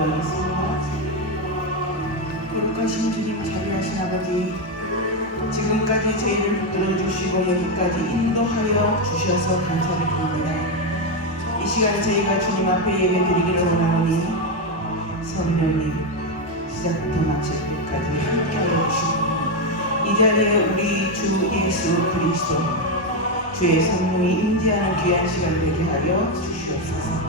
기도하겠습니다. 거룩하신 주님, 자비하신 아버지, 지금까지 저희를 붙들어 주시고 여기까지 인도하여 주셔서 감사를 드립니다. 이 시간에 저희가 주님 앞에 예배 드리기를 원하오니 성령님 시작부터 마칠 때까지 함께하여 주시고 이 자리에 우리 주 예수 그리스도 주의 성령이 임재하는 귀한 시간 되게 하여 주시옵소서.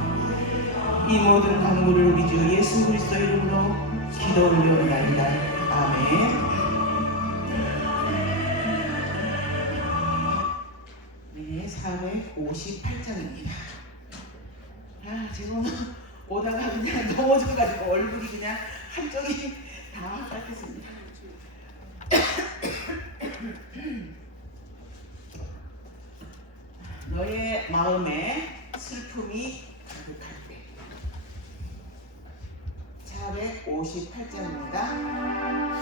이 모든 간구를 우리 주 예수 그리스도 이름으로 기도 올려옵나이다. 아멘. 네, 458장입니다. 지금 오다가 그냥 넘어져가지고 얼굴이 그냥 한쪽이 다 빨갛습니다. 너의 마음에 슬픔이 가득할 때 458장입니다.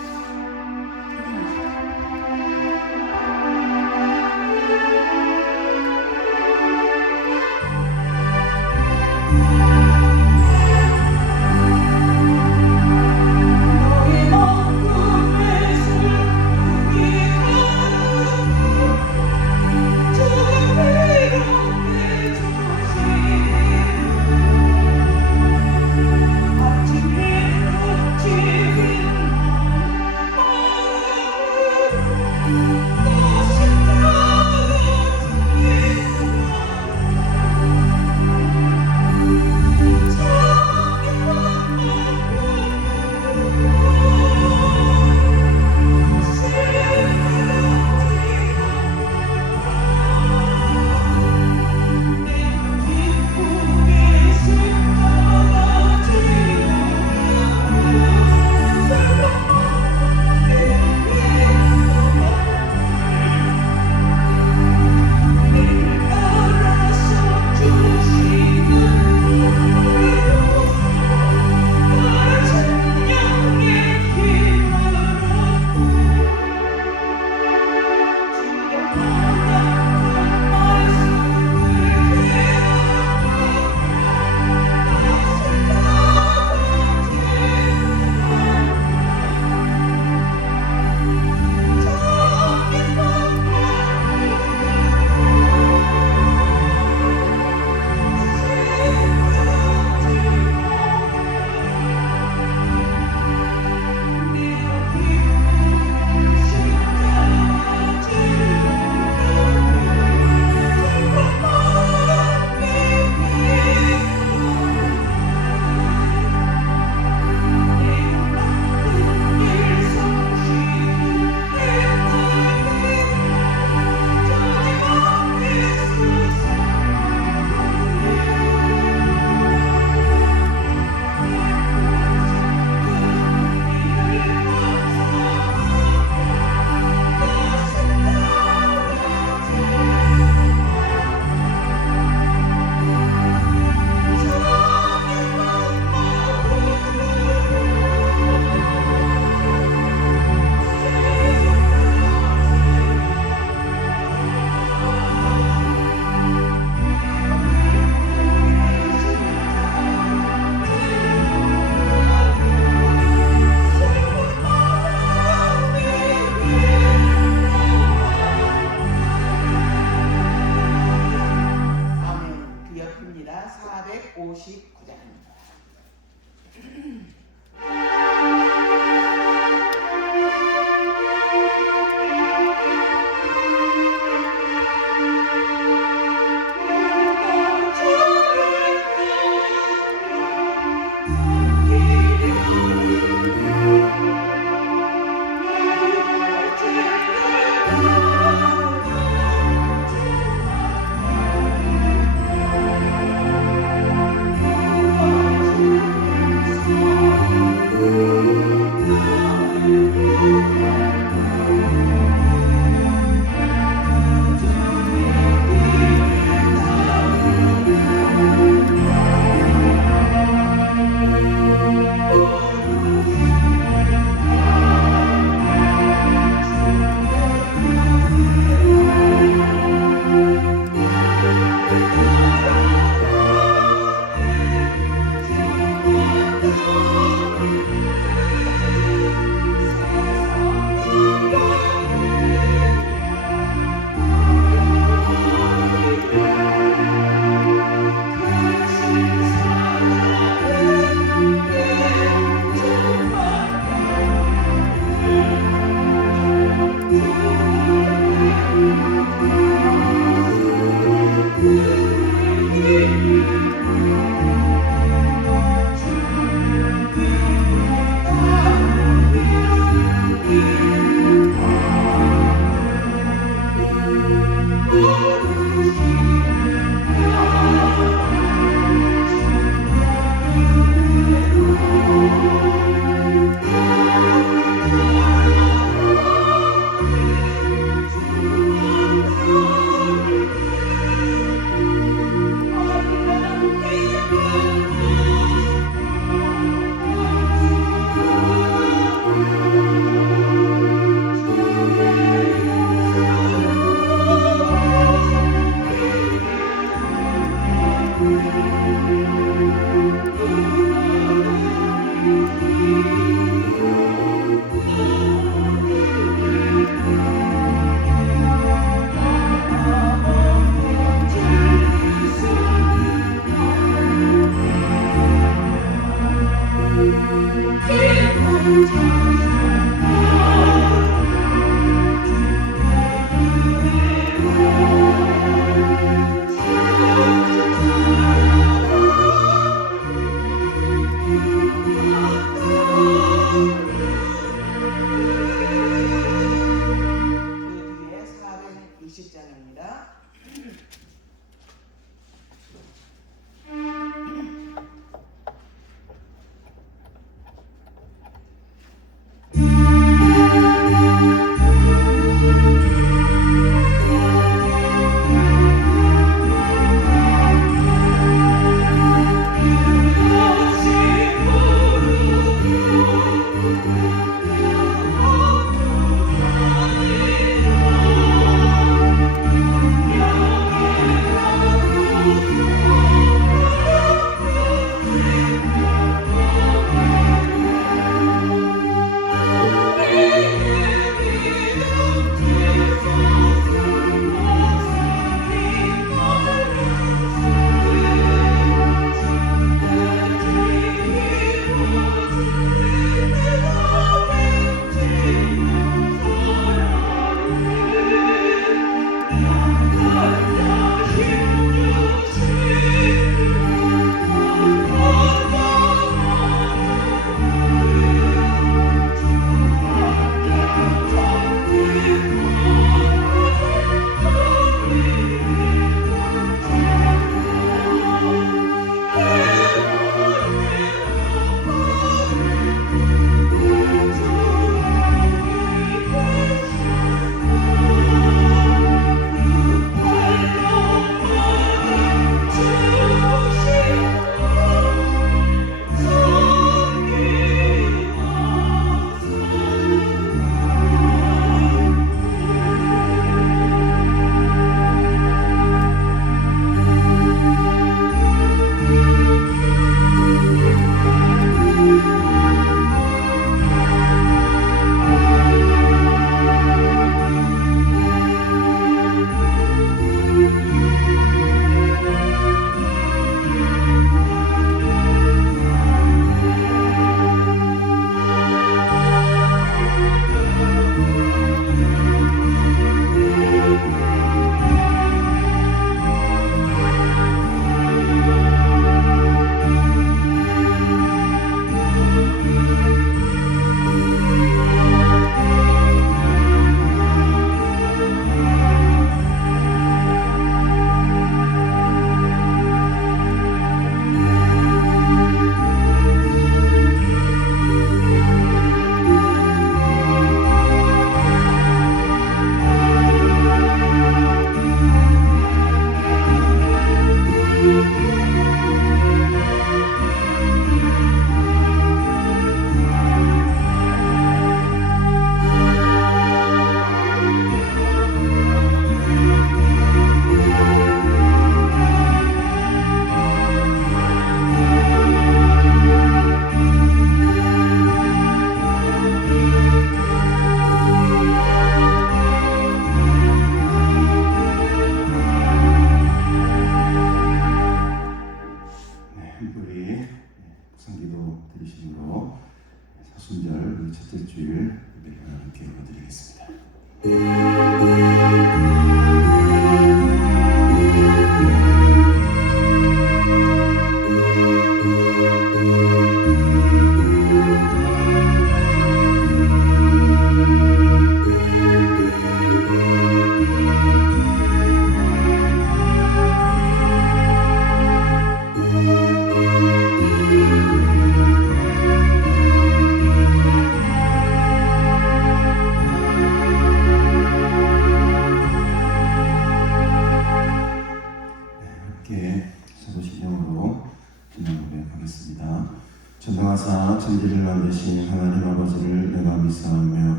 전능하사 천지를 만드신 하나님 아버지를 내가 믿사오며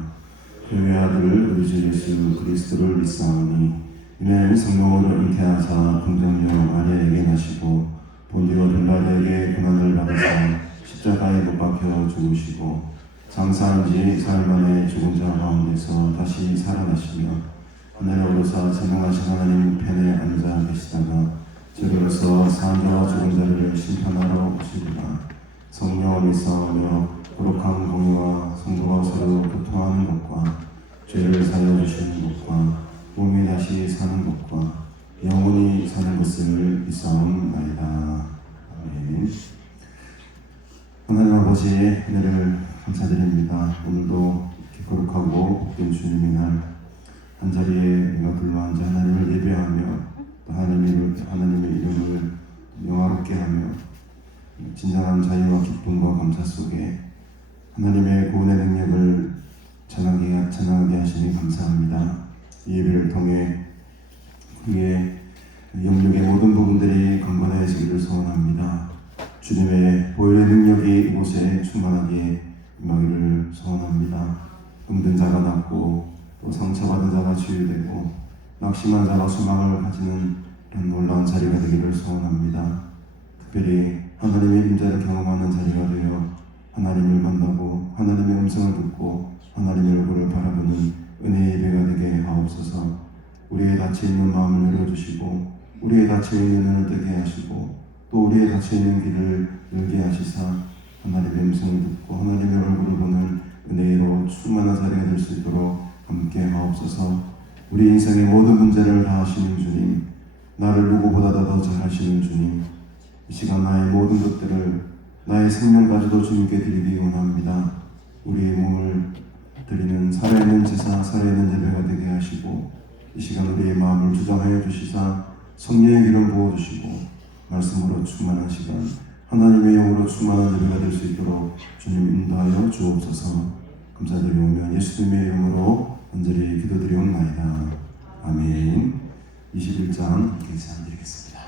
그 외아들 우리 주 예수 그리스도를 믿사오니 이는 성령으로 잉태하사 동정녀 마리아에게 나시고 본디오 빌라도에게 고난을 받으사 십자가에 못 박혀 죽으시고 장사한 지 사흘 만에 죽은 자 가운데서 다시 살아나시며 하늘에 오르사 전능하신 하나님 편에 앉아 계시다가 저리로서 사는 자와 죽은 자를 심판하러 오시리라. 성령을 믿사오며 거룩한 공의와 성도가 서로 교통하는 것과 죄를 사여 주시는 것과 몸이 다시 사는 것과 영원히 사는 것을 믿사옵나이다. 아멘. 하나님 아버지의 은혜를 감사드립니다. 오늘도 이렇게 거룩하고 복된 주님의 날 한자리에 우리가 둘러앉아 하나님을 예배하며 또 하나님의 이름을 영화롭게 하며 진정한 자유와 기쁨과 감사 속에 하나님의 구원의 능력을 전하게 하시니 감사합니다. 이 예배를 통해 우리의 영역의 모든 부분들이 강건해지기를 소원합니다. 주님의 보혈의 능력이 이곳에 충만하게 임하기를 소원합니다. 힘든 자가 낫고 또 상처받은 자가 치유되고 낙심한 자가 소망을 가지는 이런 놀라운 자리가 되기를 소원합니다. 특별히 하나님의 임재를 경험하는 자리가 되어 하나님을 만나고 하나님의 음성을 듣고 하나님의 얼굴을 바라보는 은혜의 예배가 되게 하옵소서. 우리의 닫혀있는 마음을 열어주시고 우리의 닫혀있는 눈을 뜨게 하시고 또 우리의 닫혀있는 길을 열게 하시사 하나님의 음성을 듣고 하나님의 얼굴을 보는 은혜로 충만한 자리가 될 수 있도록 함께 하옵소서. 우리 인생의 모든 문제를 다 아시는 주님, 나를 누구보다 더 잘 아시는 주님, 이 시간 나의 모든 것들을 나의 생명까지도 주님께 드리기 원합니다. 우리의 몸을 드리는 살아있는 제사, 살아있는 예배가 되게 하시고 이 시간 우리의 마음을 주장하여 주시사 성령의 기름 부어주시고 말씀으로 충만한 시간, 하나님의 영으로 충만한 예배가 될 수 있도록 주님 인도하여 주옵소서. 감사드리오며 예수님의 이름으로 간절히 기도드리옵나이다. 아멘. 21장 기도드리겠습니다.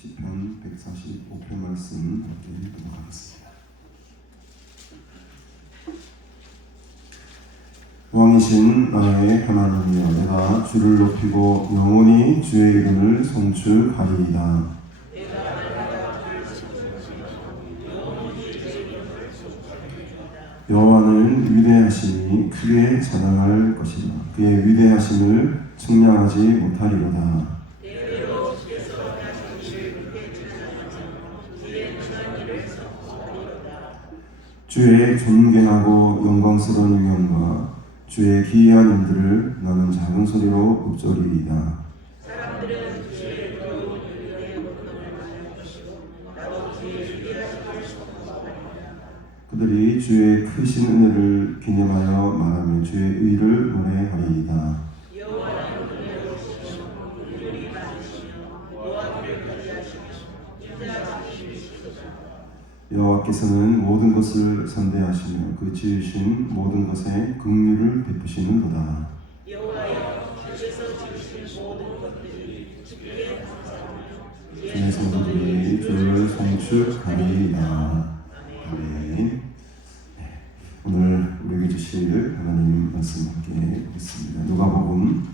시편 145편 말씀 함께 읽도록 하겠습니다. 왕이신 나의 하나님이여, 내가 주를 높이고 영원히 주의 이름을 송축하리이다. 여호와는 위대하시니 크게 자랑할 것이다. 그의 위대하심을 측량하지 못하리로다. 주의 존귀하고 영광스러운 위엄과 주의 기이한 일들을 나는 작은 소리로 읊조리이다. 사람들은 주의 의로운 일에 고통을 받아 주시고 나도 주의 위대하심을 그들이 주의 크신 은혜를 기념하여 말하며 주의 의를 노래하리이다. 여호와께서는 모든 것을 선대하시며 그 지으신 모든 것에 긍휼을 베푸시는도다. 주의 성도들이 주를 송축하리이다. 아멘. 오늘 우리에게 주실 하나님 말씀 함께 보겠습니다. 누가복음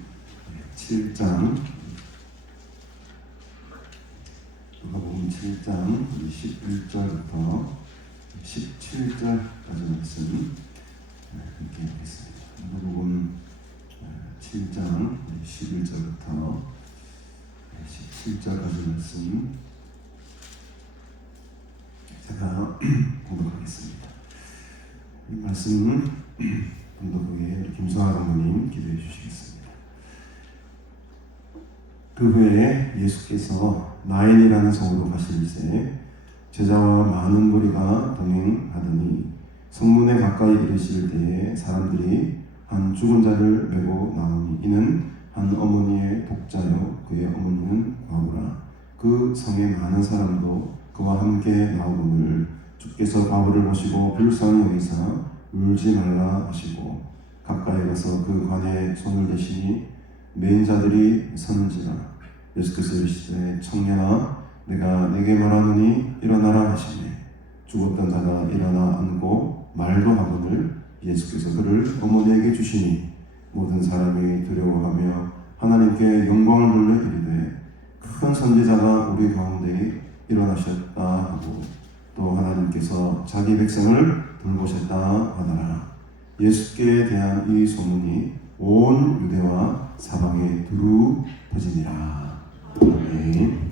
7장 11절부터 17절까지 말씀 함께 하겠습니다. 누가복음 7장 11절부터 17절까지 말씀 제가 공독하겠습니다. 이 말씀은 공독후에 김성아 장로님 기도해 주시겠습니다. 그 후에 예수께서 나인이라는 성으로 가실새 제자와 많은 무리가 동행하더니 성문에 가까이 이르실 때에 사람들이 한 죽은 자를 메고 나오니 이는 한 어머니의 독자요 그의 어머니는 과부라. 그 성에 많은 사람도 그와 함께 나오거늘 주께서 과부를 보시고 불쌍히 여기사 울지 말라 하시고 가까이 가서 그 관에 손을 대시니 메인 자들이 서는지라. 예수께서 이르시되 청년아 내가 네게 말하노니 일어나라 하시매 죽었던 자가 일어나 앉고 말도 하거늘 예수께서 그를 어머니에게 주시니 모든 사람이 두려워하며 하나님께 영광을 돌려 이르되 큰 선지자가 우리 가운데 일어나셨다 하고 또 하나님께서 자기 백성을 돌보셨다 하더라. 예수께 대한 이 소문이 온 유대와 사방에 두루 퍼지니라. 아멘.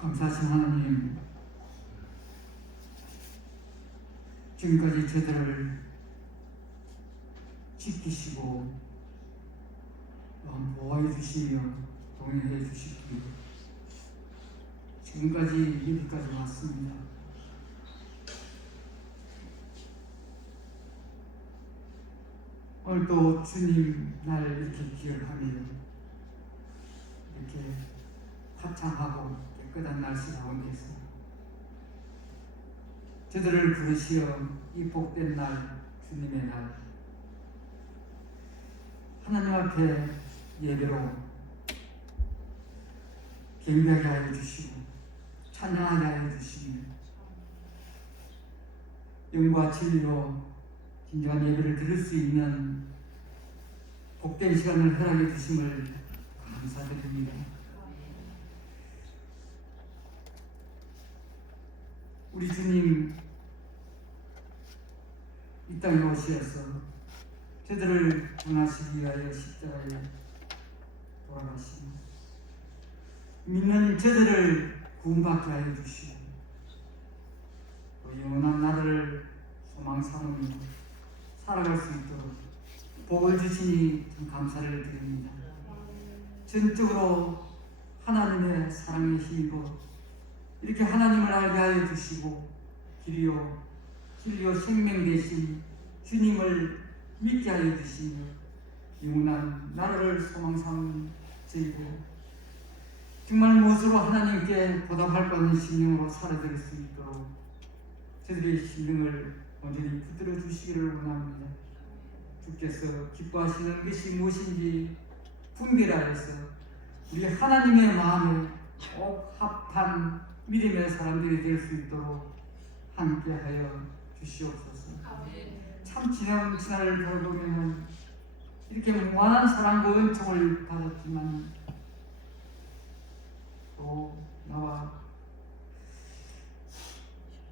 감사하신 하나님, 지금까지 저들을 지키시고 보호해 주시며 동행해 주시기에 지금까지 여기까지 왔습니다. 오늘도 주님 날 이렇게 기억하며 이렇게 화창하고 깨끗한 날씨 가운데서 저들을 부르시어 이 복된 날, 주님의 날 하나님 앞에 예배로 경배하게 하여 주시고 찬양하게 하여 주시며 영과 진리로 진정한 예배를 드릴 수 있는 복된 시간을 허락해 주심을 감사드립니다. 우리 주님 이 땅에 오시어서 저들을 구원하시기 위하여 십자가에 돌아가시고 믿는 저들을 구원받게 하여 주시고 또 영원한 나라를 소망 삼으며 살아갈 수 있도록 복을 주시니 참 감사를 드립니다. 전적으로 하나님의 사랑에 힘입어 이렇게 하나님을 알게 하여 주시고 길이요 진리요 생명 되신 주님을 믿게 하여 주시며 영원한 나라를 소망 삼는 저희들 정말 무엇으로 하나님께 보답할 수 없는 심령으로 살아들 수 있도록 저들의 심령을 온전히 붙들어 주시기를 원합니다. 주께서 기뻐하시는 것이 무엇인지 분별하여서 우리 하나님의 마음에 꼭 합한 믿음의 사람들이 될 수 있도록 함께하여 주시옵소서. 참 지난을 돌아보면 이렇게 무한한 사랑과 은총을 받았지만 또 나와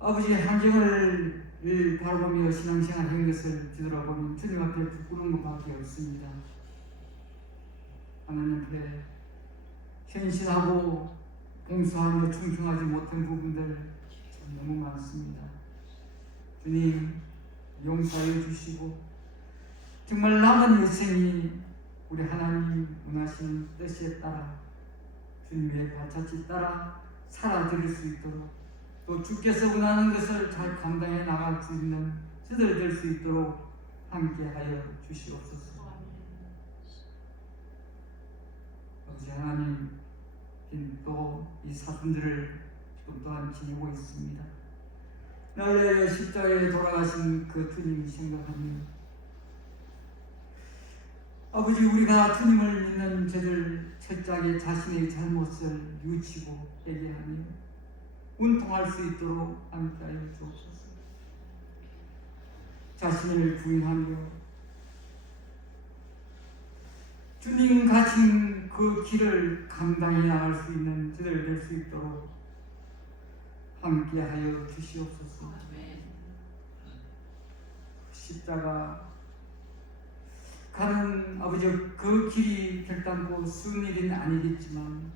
아버지의 한정을 바라보며 신앙생활 한 것을 뒤돌아보면 주님 앞에 부끄러운 것밖에 없습니다. 하나님 앞에 헌신하고 봉사하며 충성하지 못한 부분들 참 너무 많습니다. 주님 용서해 주시고 정말 남은 여생이 우리 하나님 원하시는 뜻에 따라 주님의 발자취 따라 살아드릴 수 있도록, 또 주께서 원하는 것을 잘 감당해 나갈 수 있는 저들 될 수 있도록 함께하여 주시옵소서. 아버지 하나님, 또 이 사람들을 지금 또한 지니고 있습니다. 나의 십자가에 돌아가신 그 주님이 생각하며, 아버지, 우리가 주님을 믿는 저들 철저하게 자신의 잘못을 뉘우치고 회개하며 운통할 수 있도록 함께하여 주옵소서. 자신을 부인하며 주님 가신 그 길을 감당해 나갈 수 있는 저들 될 수 있도록 함께하여 주시옵소서. 십자가 가는 아버지, 그 길이 결단코 쉬운 일은 아니겠지만,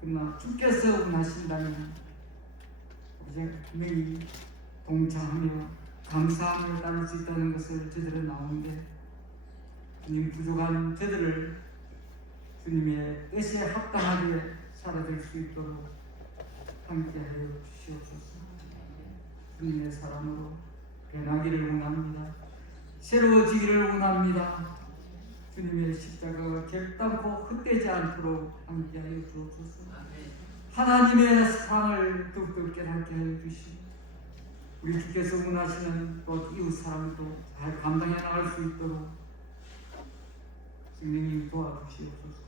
그러나 주께서 원하신다면 아버지 분명히 동참하며 감사함을 따를 수 있다는 것을 저들은 나오는데, 주님 부족한 저들을 주님의 뜻에 합당하게 살아갈 수 있도록 함께하여 주시옵소서. 주님의 사랑으로 변하기를 원합니다. 새로워지기를 원합니다. 주님의 십자가가 결단코 헛되지 않도록 함께하여 주옵소서. 하나님의 사랑을 더욱더 깨닫게 하여 주시고, 우리 주께서 원하시는 또 이웃 사랑도 잘 감당해 나갈 수 있도록 성령님 도와주시옵소서.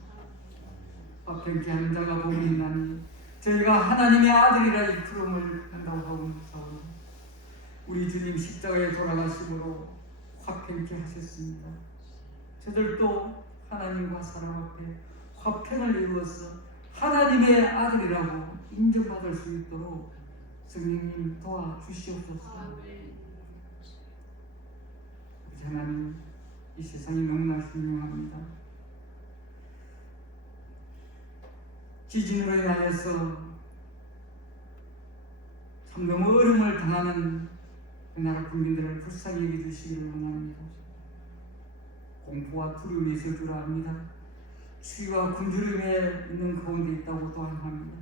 화평케 하는 자가 복이 있나니 저희가 하나님의 아들이라 이 부름을 한다고 하고 있사오니, 우리 주님 십자가에 돌아가심으로 화평케 하셨습니다. 저들도 하나님과 사람 앞에 화평을 이루어서 하나님의 아들이라고 인정받을 수 있도록 성령님 도와주시옵소서. 하나님, 이 세상이 너무나 흉흉합니다. 지진으로 인하여서 참 너무 어려움을 당하는 그 나라 국민들을 불쌍히 여겨주시기를 원합니다. 공포와 두려움이 있을 줄 압니다. 추위와 굶주림에 있는 가운데 있다고 또한 합니다.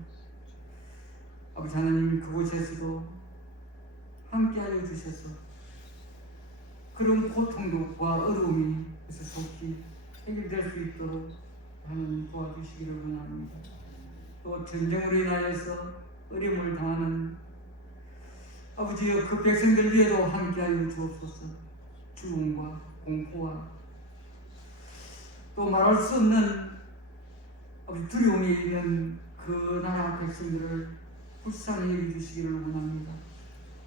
아버지 하나님, 그곳에서도 함께하여 주셔서 그런 고통과 어려움이 그래서 속히 해결될 수 있도록 하나님 도와주시기를 원합니다. 또 전쟁으로 인하여서 어려움을 당하는 아버지여, 그 백성들 위에도 함께하여 주옵소서. 죽음과 공포와 또 말할 수 없는 아버지 두려움이 있는 그 나라 백성들을 불쌍히 여겨주시기를 원합니다.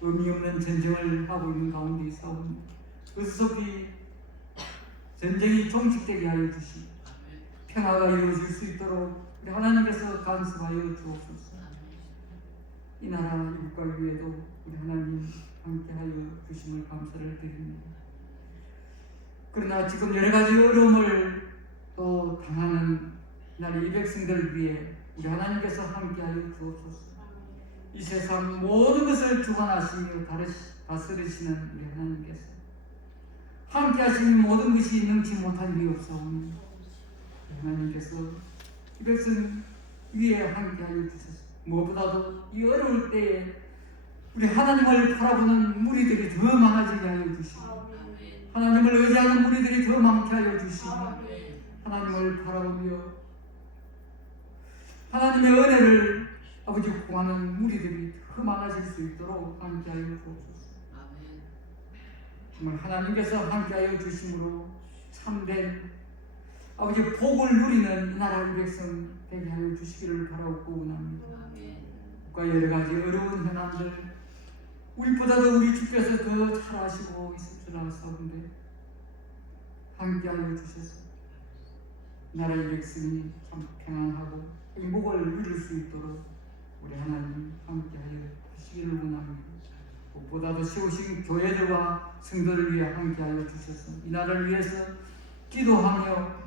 의미 없는 전쟁을 하고 있는 가운데 있사오니 그속히 전쟁이 종식되게 하여 주시고 평화가 이루어질 수 있도록 우리 하나님께서 간섭하여 주옵소서. 이 나라 일과 위에도 우리 하나님 함께하여 주심을 감사를 드립니다. 그러나 지금 여러 가지 어려움을 또 당하는 나라의 이 백성들을 위해 우리 하나님께서 함께하여 주옵소서. 이 세상 모든 것을 주관하시며 다스리시는 우리 하나님께서 함께 하시는 모든 것이 능치 못한 일이 없사오니 하나님께서 이 백성 위에 함께 하여 주셔서 무엇보다도 이 어려울 때에 우리 하나님을 바라보는 무리들이 더 많아지게 하여 주시고, 하나님을 의지하는 무리들이 더 많게 하여 주시고, 하나님을 바라보며 하나님의 은혜를 아버지 구하는 무리들이 더 많아질 수 있도록 함께 하여 주옵소서. 정말 하나님께서 함께하여 주심으로 참된 아버지 복을 누리는 이 나라 의 백성 되게 하여 주시기를 바라고 원합니다. 국가 여러 가지 어려운 현안들 우리보다도 우리 주께서 더 잘 아시고 있을 줄 아사오는데 함께하여 주셔서 나라의 백성이 참 평안하고 행복을 누릴 수 있도록 우리 하나님 함께하여 주시기를 원합니다. 무엇보다도 세우신 교회들과 성도를 위해 함께하여 주셔서 이 나라를 위해서 기도하며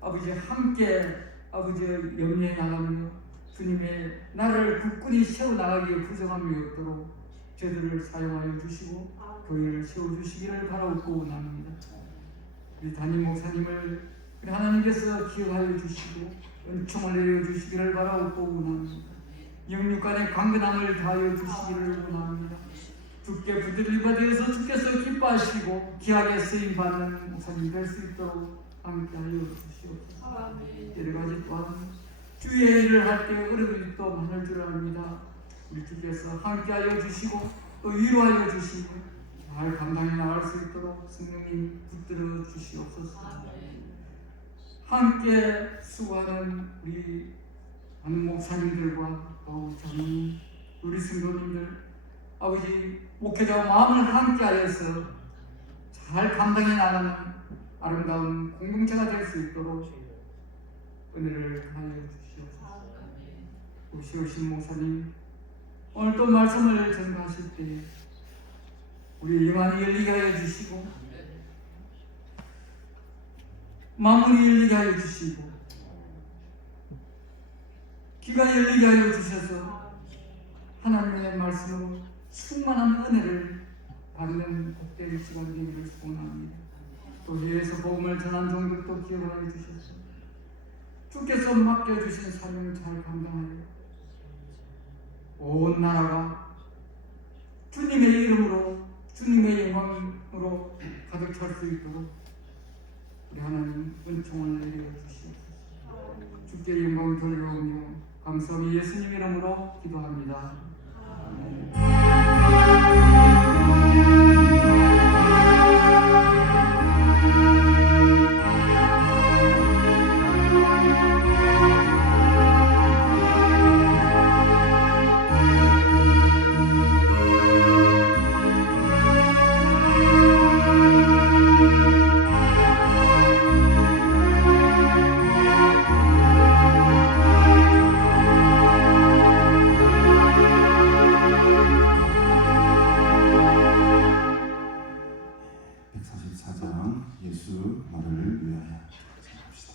아버지 함께 아버지 염려해 나가며 주님의 나라를 굳건히 세워나가기에 부족함이 없도록 저들을 사용하여 주시고 교회를 세워주시기를 바라고 원합니다. 우리 담임 목사님을 우리 하나님께서 기억하여 주시고 은총을 내려주시기를 바라고 원합니다. 영육간의 강건함을 다하여 주시기를 원합니다. 주께 붙들림바 되어서 주께서 기뻐하시고 귀하게 쓰임받는 목사님 될 수 있도록 함께하여 주시옵소서. 여러 가지 또한 주의 일을 할 때 어려움이 또 많을 줄 압니다. 우리 주께서 함께하여 주시고 또 위로하여 주시고 잘 감당해 나갈 수 있도록 성령님 붙들어 주시옵소서. 함께 수고하는 우리 많은 목사님들과 또 저는 우리 성도님들 아버지 목회자와 마음을 함께하여서 잘 감당해 나가는 아름다운 공동체가 될 수 있도록 은혜를 하여 주시옵소서. 오시오신 목사님 오늘 또 말씀을 전가하실 때 우리 영안이 열리게 하여 주시고 마음이 열리게 하여 주시고 귀가 열리게 하여 주셔서 하나님의 말씀으로 충만한 은혜를 받는 복된 시간 되기를 소원합니다. 또 해외에서 복음을 전한 종들도 기억하여 주셔서 주께서 맡겨주신 사명을 잘 감당하여 온 나라가 주님의 이름으로 주님의 영광으로 가득 찰 수 있도록 우리 하나님 은총을 내려 주시옵소서. 주께 영광을 돌려오며 감사하며 예수님 이름으로 기도합니다. 예수 말을 위하여 합시다.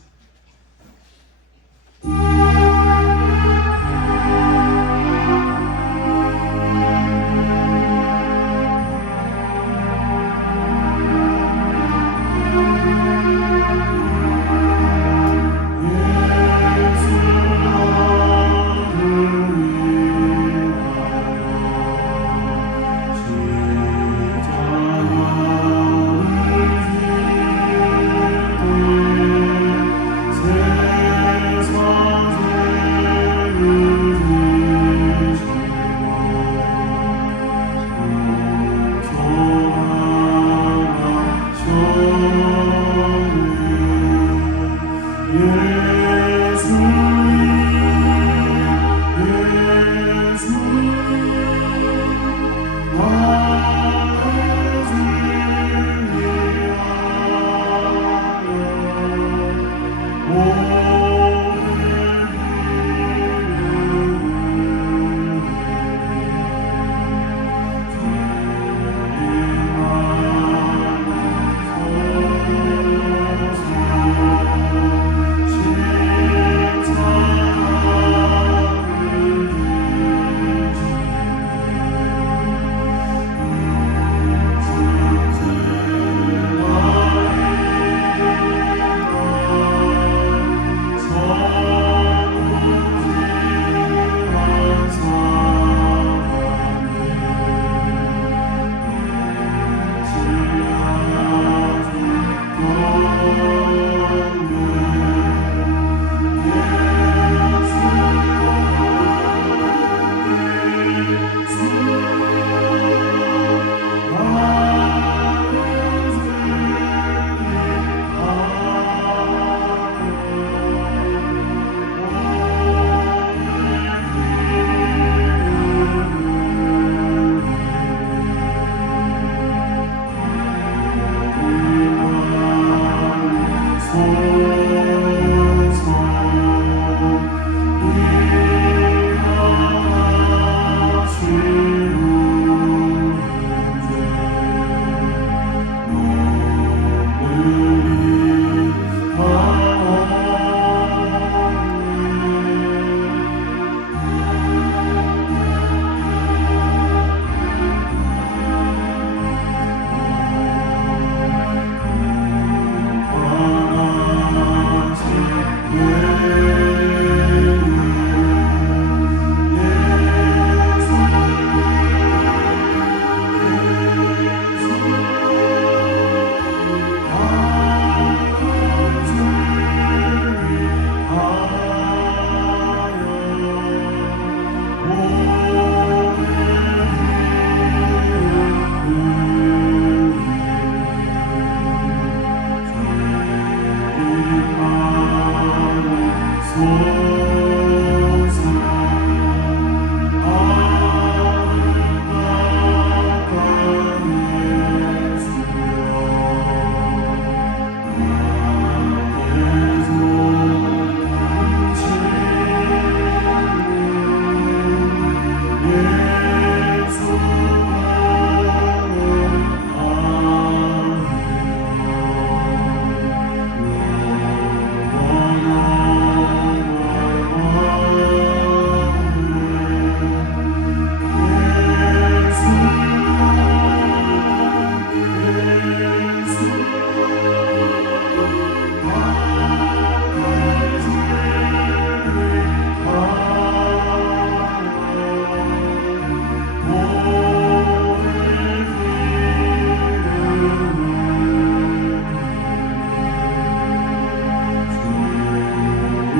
이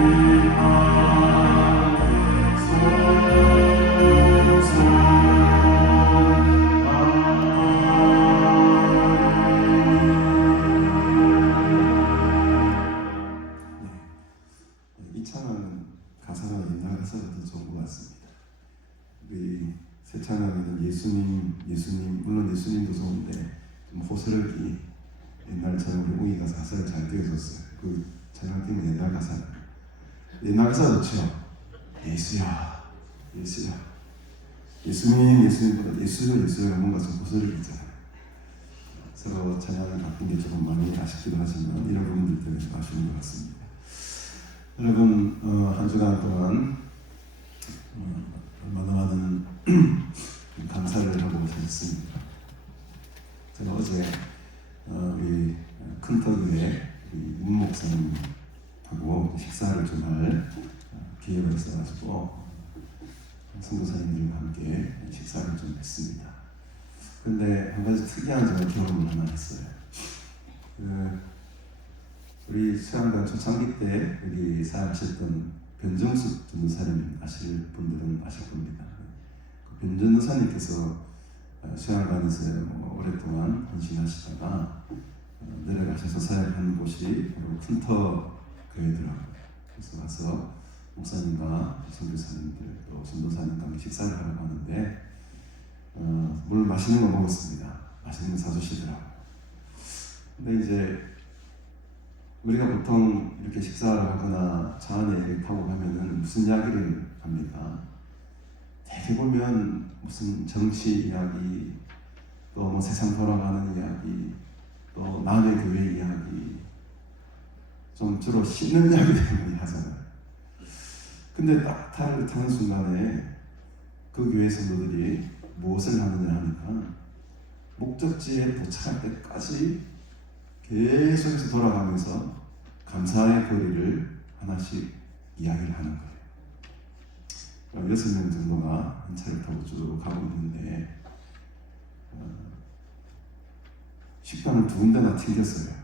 찬양은 가사가 옛날 가사가 더 좋은 것 같습니다. 우리 새 찬양에는 예수님 물론 예수님도 좋은데 좀 호소력이 옛날처럼 우리 웅이가 가사를 잘 띄워줬어요. 그 찬양 때문에 옛날 가사 좋죠. 예수야 예수님보다 예수야 뭔가 좀 호소력이 있잖아요. 서로 찬양을 바뀐 게 조금 많이 아쉽기도 하지만 이런 부분들 때문에 좀 아쉬운 것 같습니다. 여러분 한 주간 동안 얼마나 많은 감사를 하고 오셨습니다. 제가 어제 우리 큰터교회 윤 목사님하고 식사를 좀 할 기회가 있어가지고 선교사님들과 함께 식사를 좀 했습니다. 근데 한 가지 특이한 제가 경험을 하나 했어요. 우리 수양관 초창기 때 여기 사역하셨던 변정숙 전도사님 아실 분들은 아실 겁니다. 변 전도사님께서 수양관에서 오랫동안 헌신하시다가 내려가셔서 사역하는 곳이 바로 큰터 교회더라고요. 그래서 가서 목사님과 선교사님들 또 전도사님과 함께 식사를 하러 가는데 물 맛있는 거 먹었습니다. 맛있는 거 사주시더라고요. 근데 이제 우리가 보통 이렇게 식사를 하거나 차 안에 타고 가면은 무슨 이야기를 합니까? 대개 보면 무슨 정치 이야기, 또 뭐 세상 돌아가는 이야기, 또 남의 교회 이야기, 좀 주로 씻는 이야기를 많이 하잖아요. 근데 딱 차를 타는 순간에 그 교회 성도들이 무엇을 하느냐 하니까 목적지에 도착할 때까지 계속해서 돌아가면서 감사의 거리를 하나씩 이야기를 하는 거예요. 6명 정도가 한 차를 타고 쭉 가고 있는데 식당을 두 군데나 튕겼어요.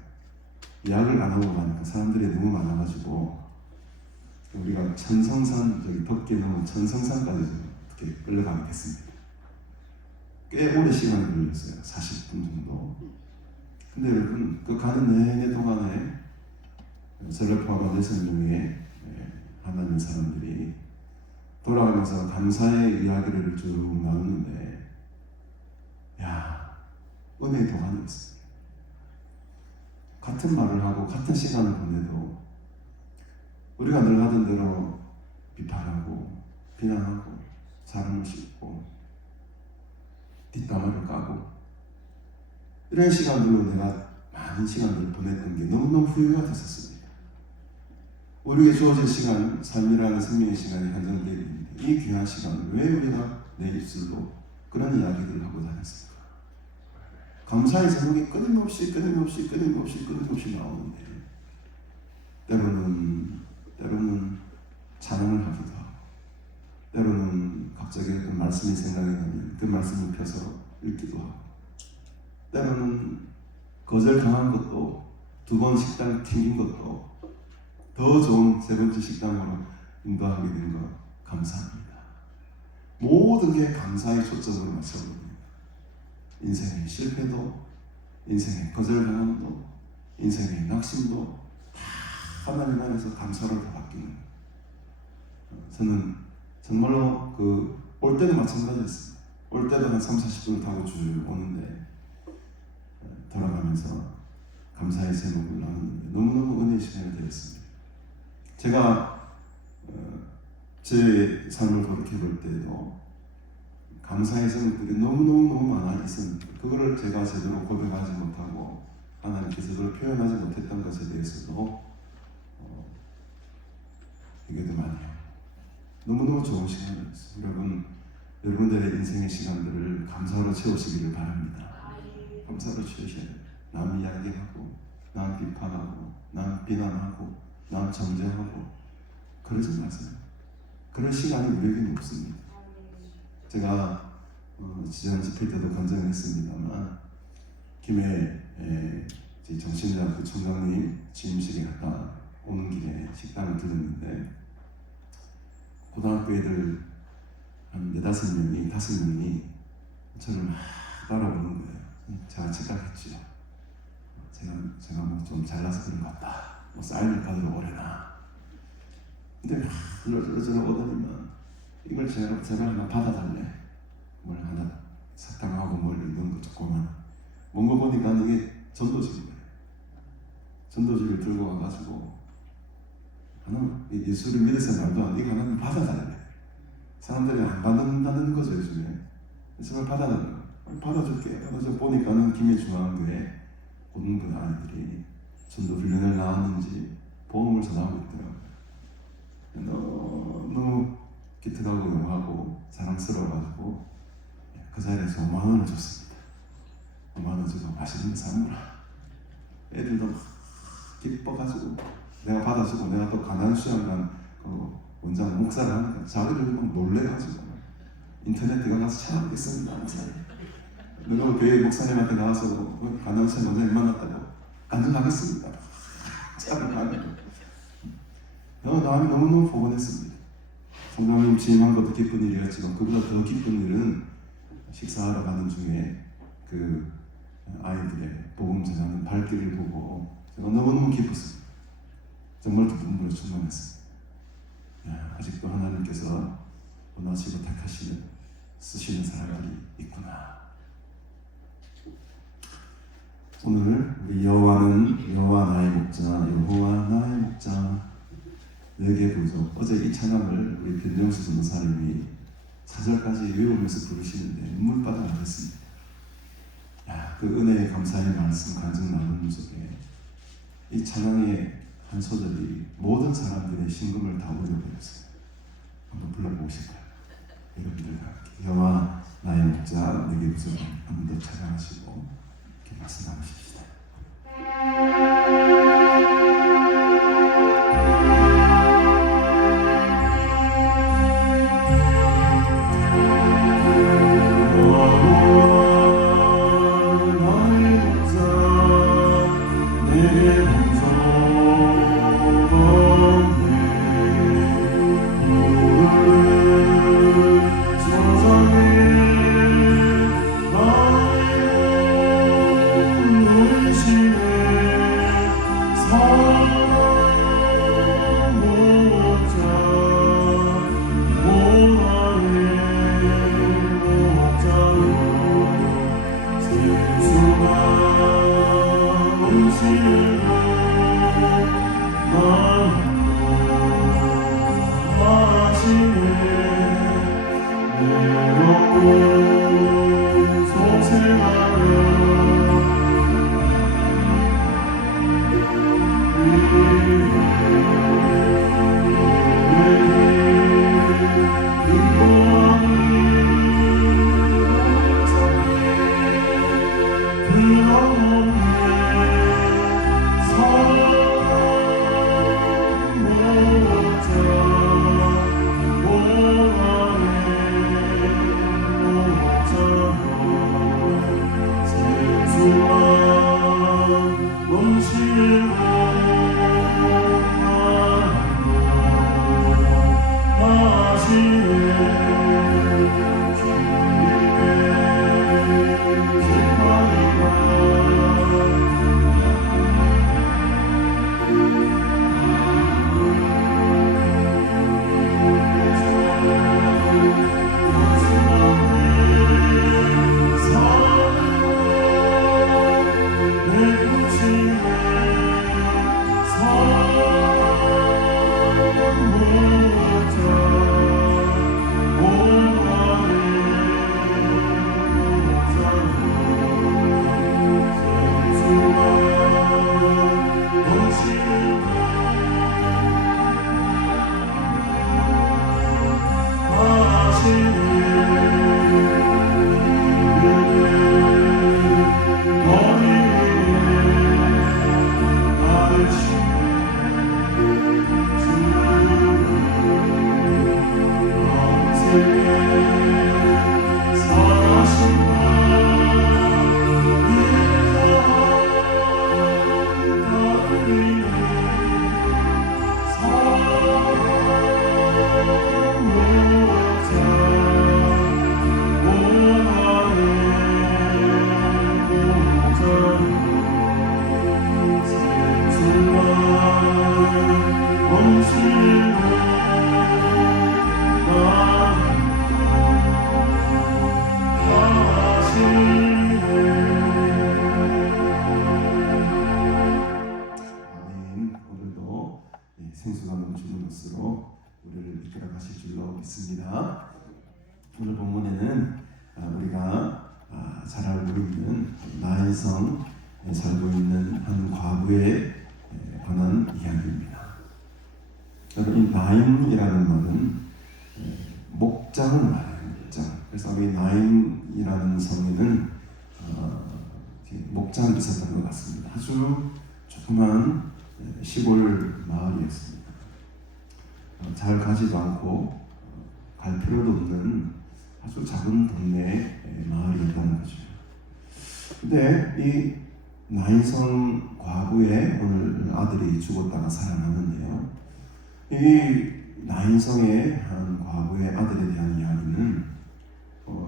예약을 안 하고 가니까 사람들이 너무 많아가지고 우리가 천성산, 저기 덕계 넘은 천성산까지 이렇게 끌려가게 됐습니다. 꽤 오래 시간이 걸렸어요. 40분 정도. 근데 여러분, 그 가는 내내 동안에 저를 포함한 6명의 하나님 사람들이 돌아가면서 감사의 이야기를 쭉 나누는데, 야, 은혜의 도가니 있어요. 같은 말을 하고 같은 시간을 보내도 우리가 늘 하던 대로 비판하고 비난하고 사람을 씹고 뒷담화를 까고 이런 시간들로 내가 많은 시간들을 보냈던 게 너무너무 후회가 됐었습니다. 우리에게 주어진 시간, 삶이라는 생명의 시간이 한정되어 있는데 이 귀한 시간을 왜 우리가 내 입술로 그런 이야기들을 하고 다녔을까? 감사의 제목이 끊임없이 나오는데 때로는 찬양을 하기도 하고 때로는 갑자기 어떤 말씀이 생각이 나면 그 말씀을 펴서 읽기도 하고 때로는 거절 당한 것도 2번 식당 튕긴 것도 더 좋은 3번째 식당으로 인도하게 된 것 감사합니다. 모든 게 감사의 초점으로 맞춰버립니다. 인생의 실패도 인생의 거절당함도 인생의 낙심도 다 하나님 안에서 감사로 다 바뀌는 거예요. 저는 정말로 올 때도 마찬가지였습니다. 올 때도 한 30-40분을 타고 쭉 오는데 돌아가면서 감사의 제목을 나누는데 너무너무 은혜의 시간이 되었습니다. 제가 제 삶을 돌이켜볼 때도 감사의 제목들이 너무 많아 있었는데 그거를 제가 제대로 고백하지 못하고 하나님께 제대로 표현하지 못했던 것에 대해서도 얘기도 많이 하고 너무너무 좋은 시간이었어요. 여러분들의 인생의 시간들을 감사로 채우시기를 바랍니다. 감사로 채우셔야 돼요. 남 이야기하고 남 비판하고 남 비난하고 남 정죄하고 그러지 마세요. 그런 시간이 우리에게는 없습니다. 제가 지난 집회 때도 간증했습니다만 김해 정신의학부 총장님 취임식에 갔다 오는 길에 식당을 들렀는데 고등학교 애들 한 4-5명이 5명이 저를 막 바라보는 거예요. 제가 착각했지요. 제가 뭐 좀 잘나서 그런 것 같다. 뭐 사인을 받으러 오려나. 근데 막 저러 오더니만 이걸 제가 하나 받아달래. 뭘 하나 사탕하고 뭘 이런 거 조그만. 뭔가 보니까 이게 전도지예요. 전도지를 들고 와가지고 하나 예수를 믿어서 말도 안 돼. 이거 하나는 받아달래. 사람들이 안 받는다는 거죠 요즘에. 제발 받아달라고. 받아줄게. 받아줘 보니까는 김해중앙교회 고등부 아이들이 전도 훈련을 나왔는지 복음을 전하고 있더라고요. 너무 기특하고 용하고 사랑스러워가지고 그 자리에서 5만 원을 줬습니다. 5만 원 주고 맛있는 거 사먹으라. 애들도 막 기뻐가지고 내가 받아주고 내가 또 가난수양관 원장 목사를 하니까 자기들도 막 놀래가지고 인터넷 들어가서 찾아보겠습니다. 누가 교회 목사님한테 나와서 가난수양 원장님 만났다고 간증하겠습니다. 짝을 하고 마음이 너무너무 포근했습니다. 성령님 취임한 것도 기쁜 일이었지만 그보다 더 기쁜 일은 식사하러 가는 중에 그 아이들의 복음 전하는 발길을 보고 제가 너무너무 기뻤습니다. 정말 기쁨으로 충만했습니다. 아직도 하나님께서 원하시고 택하시는 쓰시는 사람들이 있구나. 오늘 우리 여호와 나의 목자, 여호와 나의 목자 내게 부족. 어제 이 찬양을 우리 변정수 전도사님이 4절까지 외우면서 부르시는데 눈물바다 나겠습니다. 그 은혜의 감사의 말씀 간증 나누는 속에 이 찬양의 한 소절이 모든 사람들의 심금을 다 울려버렸어요. 한번 불러보고 싶어요. 여러분들과 함께 여호와 나의 목자 내게 부족 한 번 더 찬양하시고 이렇게 말씀 나누십시다. 아멘. 오늘도 생수가 넘치는 것으로 우리를 이끌어 가실 줄로 믿습니다. 오늘 본문에는 우리가 잘 알고 있는 나인성에 살고 있는 한 과부에 관한 이야기입니다. 여러분, 이 나인이라는 말은 목장을 말해요. 목장. 그래서 이 나인이라는 성에는 목장이 있었던 것 같습니다. 아주 조그만 시골 마을이었습니다. 잘 가지도 않고 갈 필요도 없는 아주 작은 동네 마을이었다는 거죠. 근데 이 나인성 과부의 오늘 아들이 죽었다가 살아나는데요. 이 나인성의 한 과부의 아들에 대한 이야기는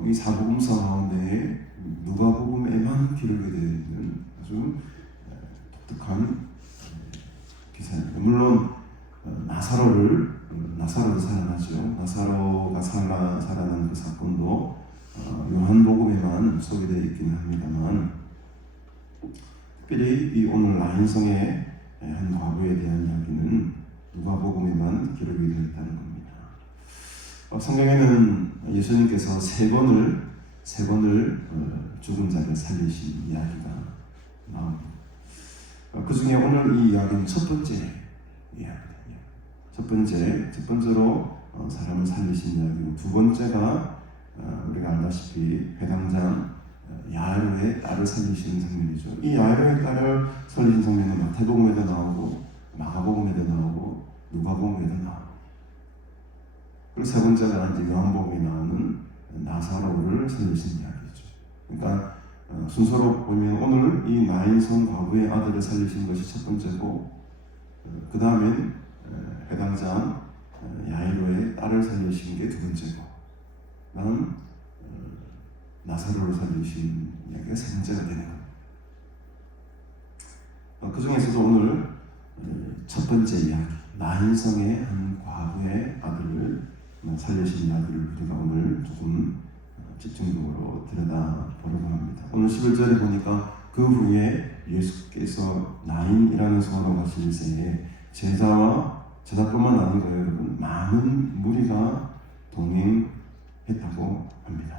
이 사복음서 가운데 누가복음에만 기록이 되어 있는 아주 독특한 기사입니다. 물론 나사로도 살아나죠. 나사로가 살아난 그 사건도 요한복음에만 소개되어 있기는 합니다만, 특별히 이 오늘 나인성의 한 과부에 대한 이야기는 누가복음에만 기록이 되어 있다는 겁니다. 성경에는 예수님께서 세 번을 죽은 자를 살리신 이야기가 나옵니다. 그 중에 오늘 이 이야기는 첫 번째 이야기예요. 첫 번째로 사람을 살리신 이야기고, 두 번째가 우리가 알다시피 회당장 야이로의 딸을 살리시는 장면이죠. 이 야이로의 딸을 살리신 장면은 마태복음에도 나오고 마가복음에도 나오고 누가복음에도 나오고, 그리고 세 번째가 이제 요한복음에 나오는 나사로를 살리신 이야기죠. 그러니까 순서로 보면 오늘 이 나인성 과부의 아들을 살리신 것이 첫 번째고, 그 다음엔 회당장 야이로의 딸을 살리신 게 두 번째고, 다음 나사로를 살리신 이야기가 세 번째가 되는 겁니다. 그 중에서도 오늘 첫 번째 이야기, 나인성의 한 과부의 아들을 살리신 이야기를 우리가 오늘 조금 집중적으로 들여다보려고 합니다. 오늘 11절에 보니까 그 후에 예수께서 나인이라는 성으로 가실 때에 제자뿐만 아니고 여러분 많은 무리가 동행했다고 합니다.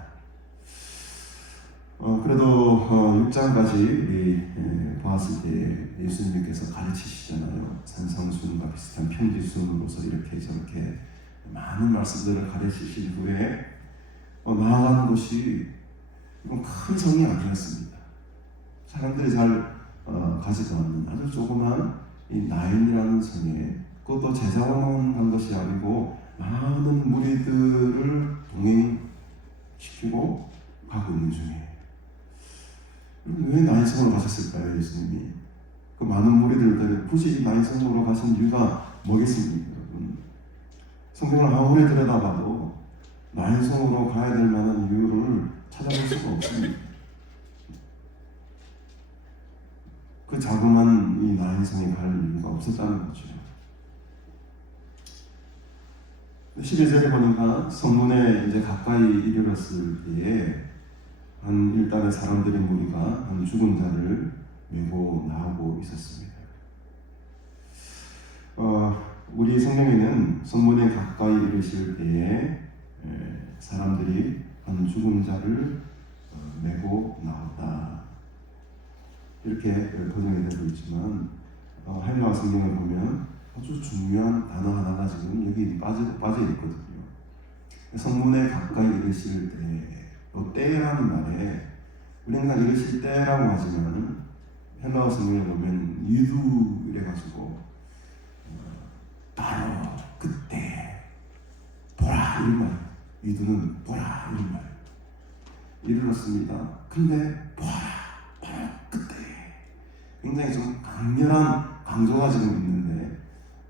그래도 6장까지 보았을 때 예수님께서 가르치시잖아요. 산상수훈과 비슷한 편지수훈으로서 이렇게 저렇게 많은 말씀들을 가르치신 후에 나아가는 것이 큰 성이 아니었습니다. 사람들이 잘 가지도 않는 아주 조그만 이 나인이라는 성에, 그것도 제자만 간 것이 아니고 많은 무리들을 동행시키고 가고 있는 중이에요. 왜 나인성으로 가셨을까요, 예수님이? 그 많은 무리들을 굳이 나인성으로 가신 이유가 뭐겠습니까, 여러분? 성경을 아무리 들여다봐도 나인성으로 가야 될 만한 이유를 찾아볼 수가 없습니다. 그 자그만 이 나인성에 갈 이유가 없었다는 거죠. 11절에 보니까 성문에 이제 가까이 이르렀을 때에 한 일단의 사람들의 무리가 한 죽은 자를 메고 나오고 있었습니다. 우리 성경에는 성문에 가까이 이르실 때에 사람들이 한 죽은 자를 메고 나왔다, 이렇게 번역이 되고 있지만 헬라어 성경을 보면 아주 중요한 단어 하나가 지금 여기 빠져 있거든요. 성문에 가까이 이르실 때, 때라는 말에 우리는 그냥 이르실 때라고 하지만 헬라어 성경에 보면 유두 이래가지고 바로 그때 보라 이런 말, 유두는 보라 이런 말 이르렀습니다. 근데 보라 바로 그때, 굉장히 좀 강렬한 강조가 지금 있는데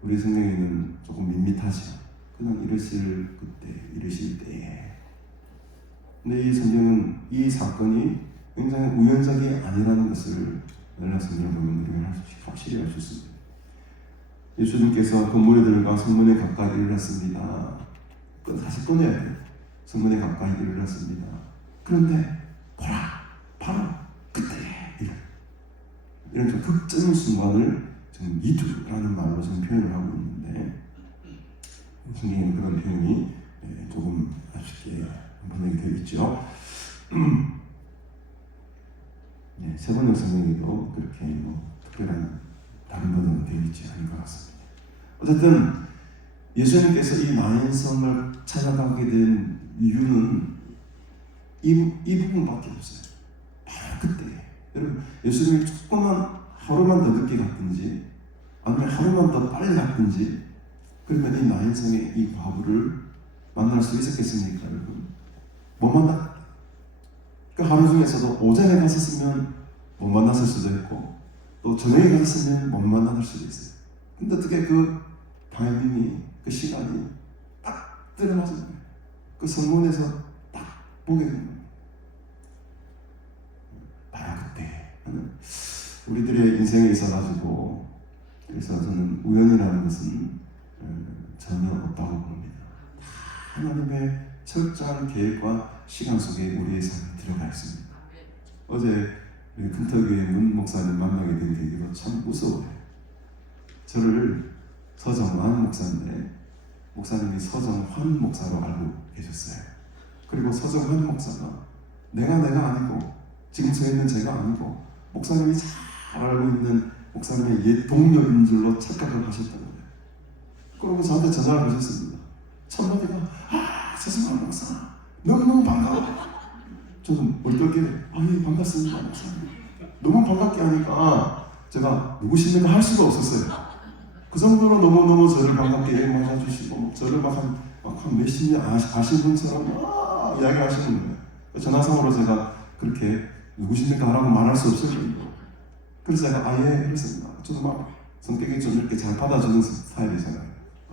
우리 성경에는 조금 밋밋하죠. 그냥 이르실 그때, 이르실 때에. 근데 이 성경은 이 사건이 굉장히 우연적이 아니라는 것을 헬라 성경을 보면 우리가 확실히 알 수 있습니다. 예수님께서 그 무리들과 성문에 가까이 이르렀습니다. 다시 꺼내야 돼요. 성문에 가까이 이르렀습니다. 그런데 보라, 바로 그때 이런 좀 극적인 순간을 지금 이두라는 말로 지금 표현을 하고 있는데, 성경에는 그런 표현이 조금 아쉽게 번역이 되어 있죠. 세 번역 성경에도 그렇게 특별한 다른 번역은 되어 있지 않은 것 같습니다. 어쨌든 예수님께서 이 나인성을 찾아가게 된 이유는 이 부분밖에 없어요. 바로 그때. 여러분, 예수님이 조금만 하루만 더 늦게 갔든지 아니면 하루만 더 빨리 갔든지 그러면 이 나인성의 이 과부를 만날 수 있었겠습니까, 여러분? 못 만났다. 그 하루 중에서도 오전에 갔었으면 못 만났을 수도 있고 또 저녁에 갔었으면 못 만났을 수도 있어요. 근데 어떻게 그 타이밍이, 그 시간이 딱 들어맞은 거예요. 그 성문에서 딱 보게 된 거예요. 바로 그때 우리들의 인생에 있어가지고, 그래서 저는 우연이라는 것은 전혀 없다고 봅니다. 하나님의 철저한 계획과 시간 속에 우리의 삶이 들어가 있습니다. 어제 큰터교회 문 목사님 만나게 된 계기로 참 무서워요. 저를 서정환 목사인데 목사님이 서정환 목사로 알고 계셨어요. 그리고 서정환 목사가 내가 아니고 지금 서 있는 제가 아니고 목사님이 잘 알고 있는 목사님의 옛 동료인 줄로 착각을 하셨던 거예요. 그리고 저한테 전화를 하셨습니다. 첫마디가 서정환 목사 너무너무 반가워. 저는 얼떨결에 예, 반갑습니다 목사님. 너무 반갑게 하니까 제가 누구십니까 할 수가 없었어요. 그 정도로 너무너무 저를 반갑게 맞아주시고 저를 한 몇십 년 아신 분처럼 이야기하시는 거예요. 전화상으로 제가 그렇게 누구십니까 하라고 말할 수 없을 정도. 그래서 제가 예 그랬습니다. 저도 막 성격이 좀 이렇게 잘 받아주는 스타일이잖아요.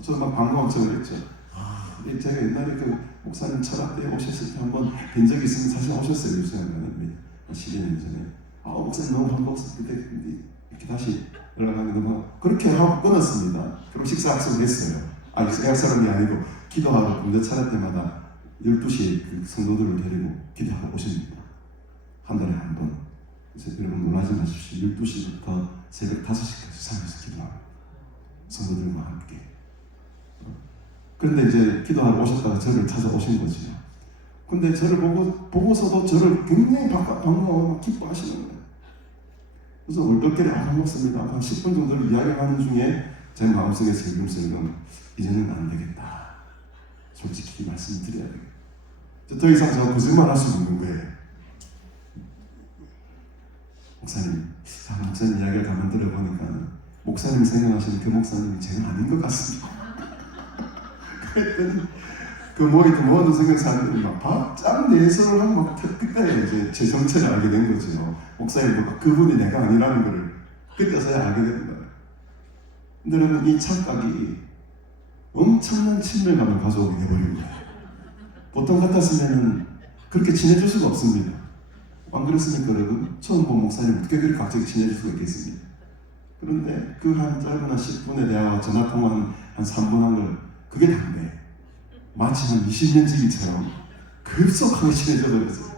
저도 막 반가운 척을 했죠. 제가 옛날에 그 목사님 철학대에 오셨을 때 한번 뵌 적이 있으면 사실 오셨어요. 유수양관에 12년 전에. 목사님 너무 반가웠어요. 그때 이렇게 다시 연락하게 되면 그렇게 하고 끊었습니다. 그리고 식사 약속을 했어요. 약사람이 아니고 기도하고 군대 차례 때마다 12시에 그 성도들을 데리고 기도하고 오십니다. 한 달에 한 번. 그래서 여러분 놀라지 마십시오. 12시부터 새벽 5시까지 살면서 기도하고 성도들과 함께. 그런데 이제 기도하러 오셨다가 저를 찾아오신 거죠. 근데 저를 보고서도 저를 굉장히 반가워 기뻐하시는 거예요. 그래서 얼떨결에 먹습니다. 한 10분 정도를 이야기하는 중에 제 마음속에 슬금슬금 이제는 안 되겠다. 솔직히 말씀드려야 되겠다. 더 이상 제가 거짓말 할 수 없는 거예요. 목사님 이야기를 가만 들어보니까 목사님 생각하시는 그 목사님이 제가 아닌 것 같습니다. 그랬더니 그 모든 생각 사람들이 막 바짝 내서를 하고 막 그때 이제 제 정체를 알게 된 거죠. 목사님 그분이 내가 아니라는 거를 그때서야 알게 된 거예요. 근데 여러분 이 착각이 엄청난 친밀감을 가져오게 해버린 거예요. 보통 같았으면 그렇게 친해질 수가 없습니다. 안 그랬습니까 여러분? 처음 본 목사님 어떻게 그렇게 갑자기 친해질 수가 있겠습니까? 그런데 그 한 짧은 한 10분의 대화와 전화통화 한 3분 한 걸 그게 다인데 마치 한 20년 지기처럼 급속하게 친해져 버렸어요.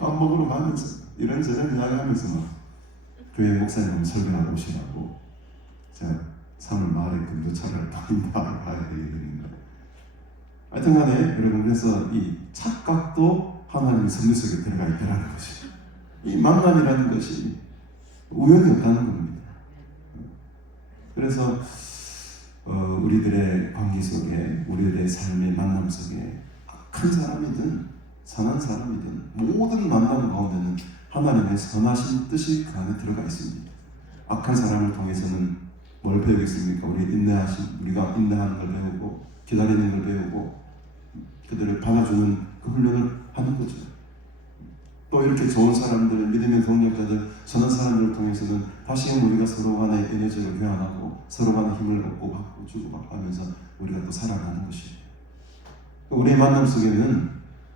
밥 먹으러 가면서 이런저런 이야기하면서 막 교회 목사님 설교하러 오시라고 제가 산을 마을에 근교차를 다닌다 가야 되는 거예요. 하여튼간에 여러분 그래서 이 착각도 하나님의 섭리 속에 들어가 있다는 것이 이 만남이라는 것이 우연이 없다는 겁니다. 그래서 우리들의 관계 속에 우리들의 삶의 만남 속에 악한 사람이든 선한 사람이든 모든 만남 가운데는 하나님의 선하신 뜻이 그 안에 들어가 있습니다. 악한 사람을 통해서는 뭘 배우겠습니까? 우리가 인내하는 걸 배우고 기다리는 걸 배우고 그들을 받아주는 그 훈련을 하는 거죠. 또 이렇게 좋은 사람들, 믿음의 동력자들, 선한 사람들을 통해서는 다시 우리가 서로 간에 에너지를 교환하고 서로 간에 힘을 얻고 받고 주고받고 하면서 우리가 또 살아가는 것이에요. 우리의 만남 속에는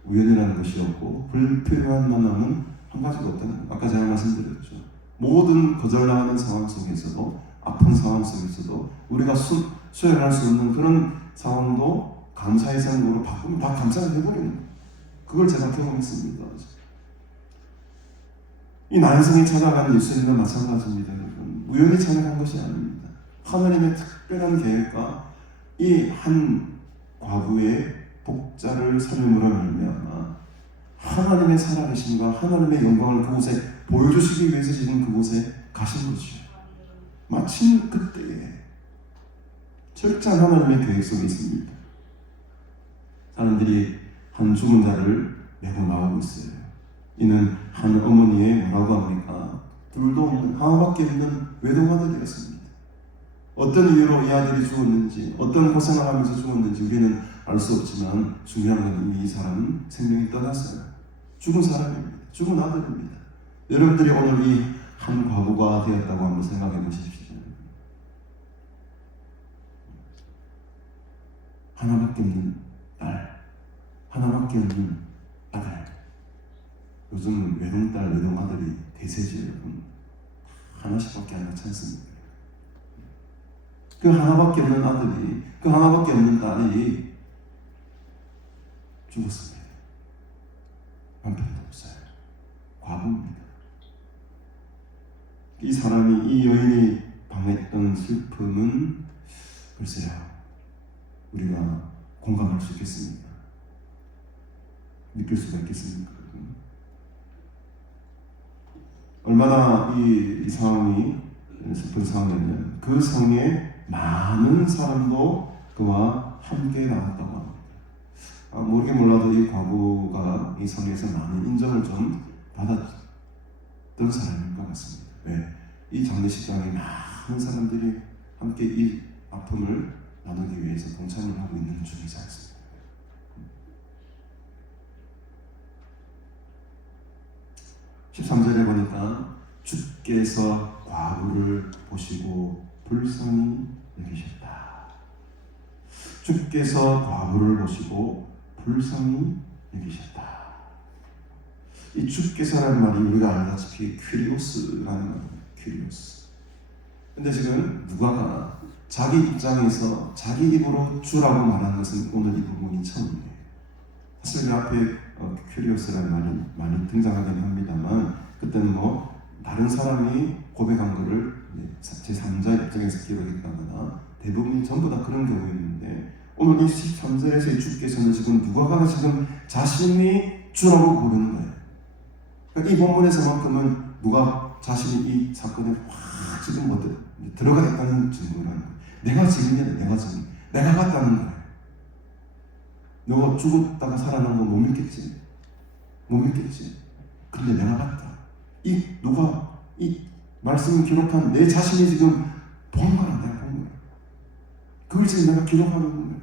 우연이라는 것이 없고 불필요한 만남은 한 가지도 없다는 거예요. 아까 제가 말씀드렸죠. 모든 거절당하는 상황 속에서도 아픈 상황 속에서도 우리가 수행할 수 없는 그런 상황도 감사의 생각으로 바꾸면 다 감사를 해버리는 거예요. 그걸 제가 경험했습니다. 이 난생에 찾아가는 예수님과 마찬가지입니다. 여러분. 우연히 찾아간 것이 아닙니다. 하나님의 특별한 계획과 이 한 과부의 복자를 살림으로 말미암아 하나님의 살아계심과 하나님의 영광을 그곳에 보여주시기 위해서 지금 그곳에 가신 것이죠. 마침 그때에 철저한 하나님의 계획 속에 있습니다. 사람들이 한 죽은 자를 메고 나오고 있어요. 이는 한 어머니의 뭐라고 합니까? 둘도 없는 하나밖에 없는 외동아들이었습니다. 어떤 이유로 이 아들이 죽었는지, 어떤 고생을 하면서 죽었는지 우리는 알 수 없지만 중요한 건 이미 이 사람은 생명이 떠났어요. 죽은 사람입니다. 죽은 아들입니다. 여러분들이 오늘 이 한 과부가 되었다고 한번 생각해 보십시오. 하나밖에 없는 딸, 하나밖에 없는 아들. 요즘 외동딸, 외동아들이 대세죠, 여러분. 하나씩밖에 안 낳지 않습니까? 그 하나밖에 없는 아들이, 그 하나밖에 없는 딸이 죽었습니다. 남편도 없어요. 과부입니다. 이 사람이, 이 여인이 당했던 슬픔은 글쎄요, 우리가 공감할 수 있겠습니까? 느낄 수가 있겠습니까? 얼마나 이 상황이 슬픈 상황이었냐면 그 성에 많은 사람도 그와 함께 나왔다고 합니다. 모르긴 몰라도 이 과부가 이 성에서 많은 인정을 좀 받았던 사람인 것 같습니다. 왜? 이 장례식장에 많은 사람들이 함께 이 아픔을 나누기 위해서 동참을 하고 있는 중이지 않습니다. 13절에 보니까 주께서 과부를 보시고 불쌍히 여기셨다. 주께서 과부를 보시고 불쌍히 여기셨다. 이 주께서라는 말이 우리가 알다시피 퀴리오스라는 말입니다. 퀴리오스. 근데 지금 누가가 자기 입장에서 자기 입으로 주라고 말한 것은 오늘 이 부분이 처음이에요. 사실 그 앞에 큐리오스라는 말이 많이 등장하긴 합니다만 그때는 다른 사람이 고백한 것을 제3자 입장에서 기록했다거나 대부분이 전부 다 그런 경우였는데 오늘 이 13절에서 주께서는 지금 누가가 지금 자신이 주라고 부르는 거예요. 그러니까 이 본문에서만큼은 누가 자신이 이 사건에 확 지금 들어가 있다는 증거라는 거예요. 내가 지금이야, 내가 갔다는 거예요. 너 죽었다가 살아난 거 못 믿겠지? 못 믿겠지? 근데 내가 봤다. 누가 이 말씀을 기록한 내 자신이 지금 본 거야, 내가 본 거야. 그걸 지금 내가 기록하고 있는 거야.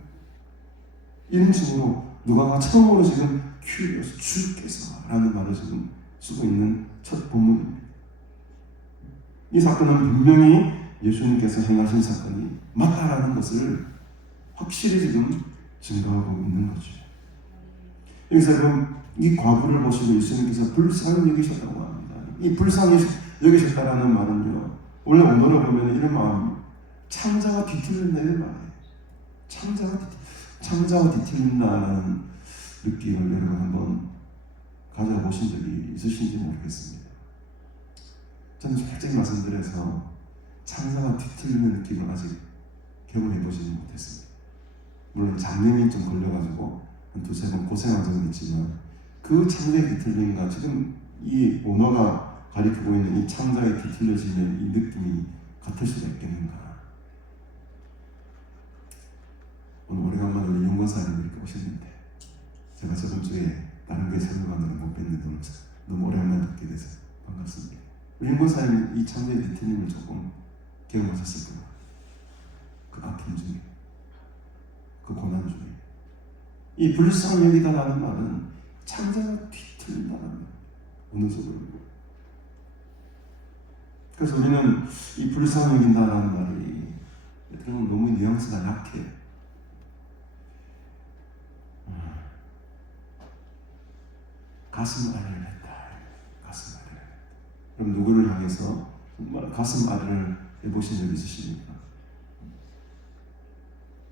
이런 식으로 누가가 처음으로 지금 큐리오스, 주께서라는 말을 지금 쓰고 있는 첫 본문입니다. 이 사건은 분명히 예수님께서 행하신 사건이 맞다라는 것을 확실히 지금 증거하고 있는 거죠. 여기서 그럼 이 과부를 보시고 예수님께서 불쌍히 여기셨다고 합니다. 이 불쌍히 여기셨다라는 말은요, 원래 원어로 보면 이런 마음, 창자가 뒤틀린다 이런 말이에요. 창자가 뒤틀린다는 느낌을 여러분 한번 가져보신 적이 있으신지 모르겠습니다. 저는 솔직히 말씀드려서 창자가 뒤틀리는 느낌을 아직 경험해보지는 못했습니다. 물론 장염이 좀 걸려가지고 한 두세 번 고생한 적은 있지만 그 창자의 뒤틀림과 지금 이 언어가 가리키고 있는 이 창자에 뒤틀려지는 이 느낌이 같을 수가 있겠는가. 오늘 오래간만에 우리 윤건사님 이렇게 오셨는데 제가 저번 주에 다른 교회 설교관으로 못 뵀는데 너무 오래간만에 듣게 돼서 반갑습니다. 우리 윤건사님 이 창자의 뒤틀림을 조금 경험하셨을 거예요. 그 아픔 중에, 그 고난 중에. 이 불쌍히 여기다라는 말은 창자가 뒤틀린다는 말. 어느 소리고. 그래서 우리는 이 불쌍히 여긴다라는 말이 너무 뉘앙스가 약해요. 가슴 아래를 했다. 가슴 아래를 했다. 그럼 누구를 향해서 정말 가슴 아래를 해보신 적 있으십니까?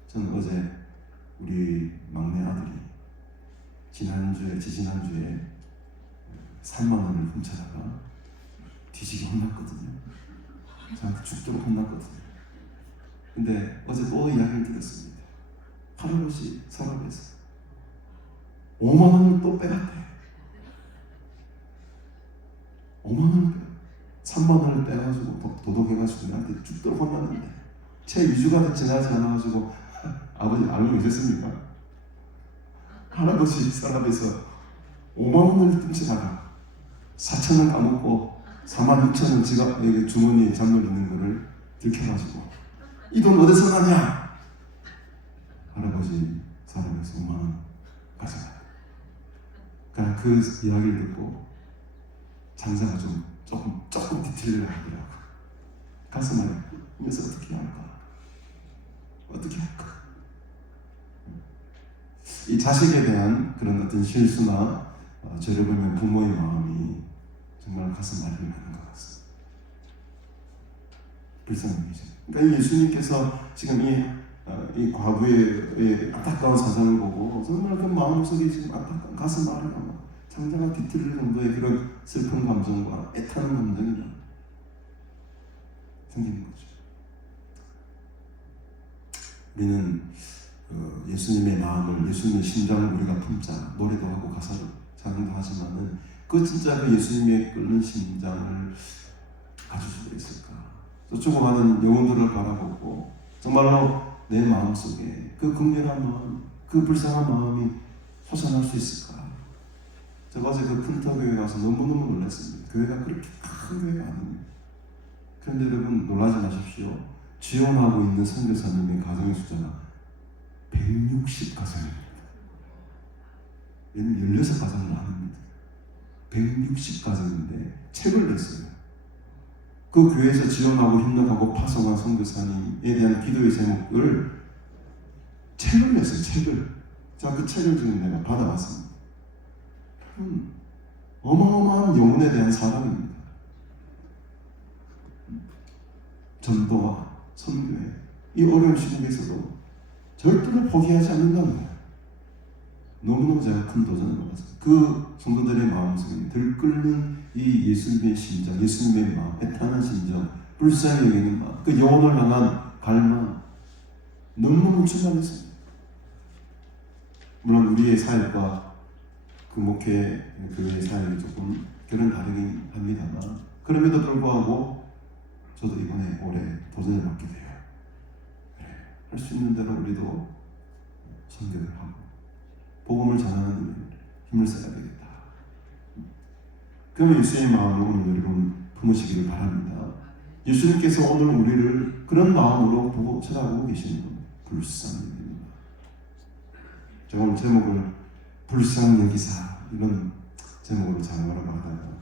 저는 어제 우리 막내 아들이 지지난주에 3만 원을 훔쳐다가 뒤지게 혼났거든요. 저한테 죽도록 혼났거든요. 근데 어제 또 이야기를 들었습니다. 할아버지 서랍에서 5만 원을 또 빼갔대. 5만 원을 빼. 3만 원을 빼가지고 도둑해가지고 나한테 죽도록 혼났는데 채 2주가 지나지 않아가지고 아버지 알고 계셨습니까? 할아버지 서랍에서 5만 원을 훔치다가 4천 원 까먹고 4만 6천 원 지갑 여기 주머니에 잔물 있는 거를 들켜가지고 이 돈 어디서 나냐? 할아버지 서랍에서 5만 원 가져가. 그러니까 그 이야기를 듣고 장사가 조금 디테일을 하더라고. 가서 말이야, 이 녀석 어떻게 할까? 어떻게 할까? 이 자식에 대한 그런 어떤 실수나 죄를 보면 부모의 마음이 정말 가슴 아리를 하는 것 같습니다. 불쌍합니다. 그러니까 예수님께서 지금 이 과부의 안타까운 사상을 보고 정말 그 마음속에 지금 안타까운 가슴 아리가 장자가 뒤틀릴 정도의 그런 슬픈 감정과 애타는 감정이 생기는 거죠. 우리는 예수님의 마음을, 예수님의 심장을 우리가 품자 노래도 하고 가사도 찬양도 하지만은 그 진짜 그 예수님의 끓는 심장을 가질 수도 있을까? 저 조그마한 영혼들을 바라보고 정말로 내 마음속에 그 극렬한 마음, 그 불쌍한 마음이 솟아날 수 있을까? 제가 어제 그 큰터교회 가서 너무너무 놀랐습니다. 교회가 그렇게 큰 교회가 아닙니다. 그런데 여러분 놀라지 마십시오. 지원하고 있는 선교사님의 가정의 숫자가 160가정입니다. 얘는 16가정은 아닙니다. 160가정인데 책을 냈어요. 그 교회에서 지원하고 협력하고 파송한 선교사님에 대한 기도의 제목을 책을 냈어요. 책을. 자, 그 책을 지금 내가 받아왔습니다. 어마어마한 영혼에 대한 사랑입니다. 전도와 선교회, 이 어려운 시국에서도 절대로 포기하지 않는다는 거예요. 너무너무 제가 큰 도전을 받았어요. 그 성도들의 마음속에 들끓는 이 예수님의 심장, 예수님의 마음, 애타는 심정, 불쌍히 여기는 마음, 그 영혼을 향한 갈망, 너무너무 충만했습니다. 물론 우리의 사역과 그 목회, 교회의 사역이 조금 결은 다르긴 합니다만, 그럼에도 불구하고 저도 이번에 올해 도전을 받게 돼요. 할 수 있는 대로 우리도 선교를 하고 복음을 전하는 힘을 써야 되겠다. 그러면 예수의 마음을 오늘 여러분 품으시기를 바랍니다. 예수님께서 오늘 우리를 그런 마음으로 보고 쳐다보고 계시는 겁니다. 불쌍히 여깁니다. 제가 오늘 제목을 불쌍히 여기사 이런 제목으로 장하라고 하다가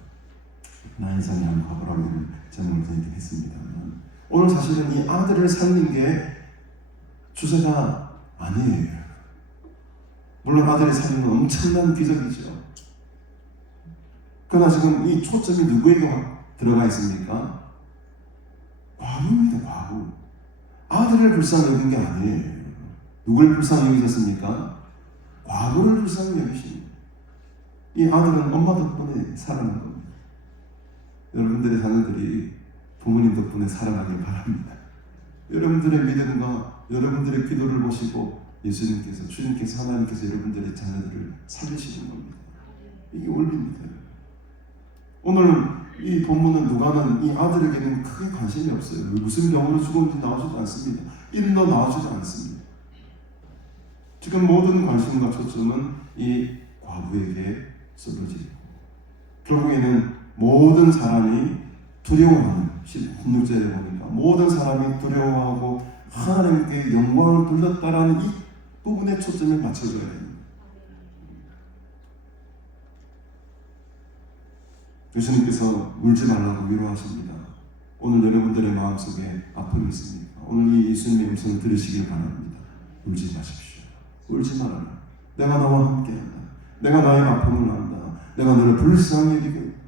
나 인상이 한번 가보라고 이런 제목을 선택했습니다만 오늘 사실은 이 아들을 살린 게 주제가 아니에요. 물론 아들이 살리는 엄청난 기적이죠. 그러나 지금 이 초점이 누구에게 들어가 있습니까? 과부입니다. 과부. 아들을 불쌍히 여긴 게 아니에요. 누굴 불쌍히 여기셨습니까? 과부를 불쌍히 여기십니다. 이 아들은 엄마 덕분에 살아난 겁니다. 여러분들의 자녀들이 부모님 덕분에 살아나길 바랍니다. 여러분들의 믿음과 여러분들의 기도를 보시고 예수님께서, 주님께서, 하나님께서 여러분들의 자녀들을 살리시는 겁니다. 이게 원리입니다. 오늘 이 본문은 누가는 이 아들에게는 크게 관심이 없어요. 무슨 병으로 죽었는지 나오지도 않습니다. 이름도 나오지도 않습니다. 지금 모든 관심과 초점은 이 과부에게 쏟아지고 결국에는 모든 사람이 두려워하는 16절에 보니까 모든 사람이 두려워하고 하나님께 영광을 돌렸다라는 이 부분에 초점을 맞춰줘야 됩니다. 예수님께서 울지 말라고 위로하십니다. 오늘 여러분들의 마음속에 아픔이 있습니까? 오늘 이 예수님의 음성을 들으시길 바랍니다. 울지 마십시오. 울지 말아라. 내가 너와 함께한다. 내가 나의 아픔을 안다. 내가 너를 불쌍히 여기겠다.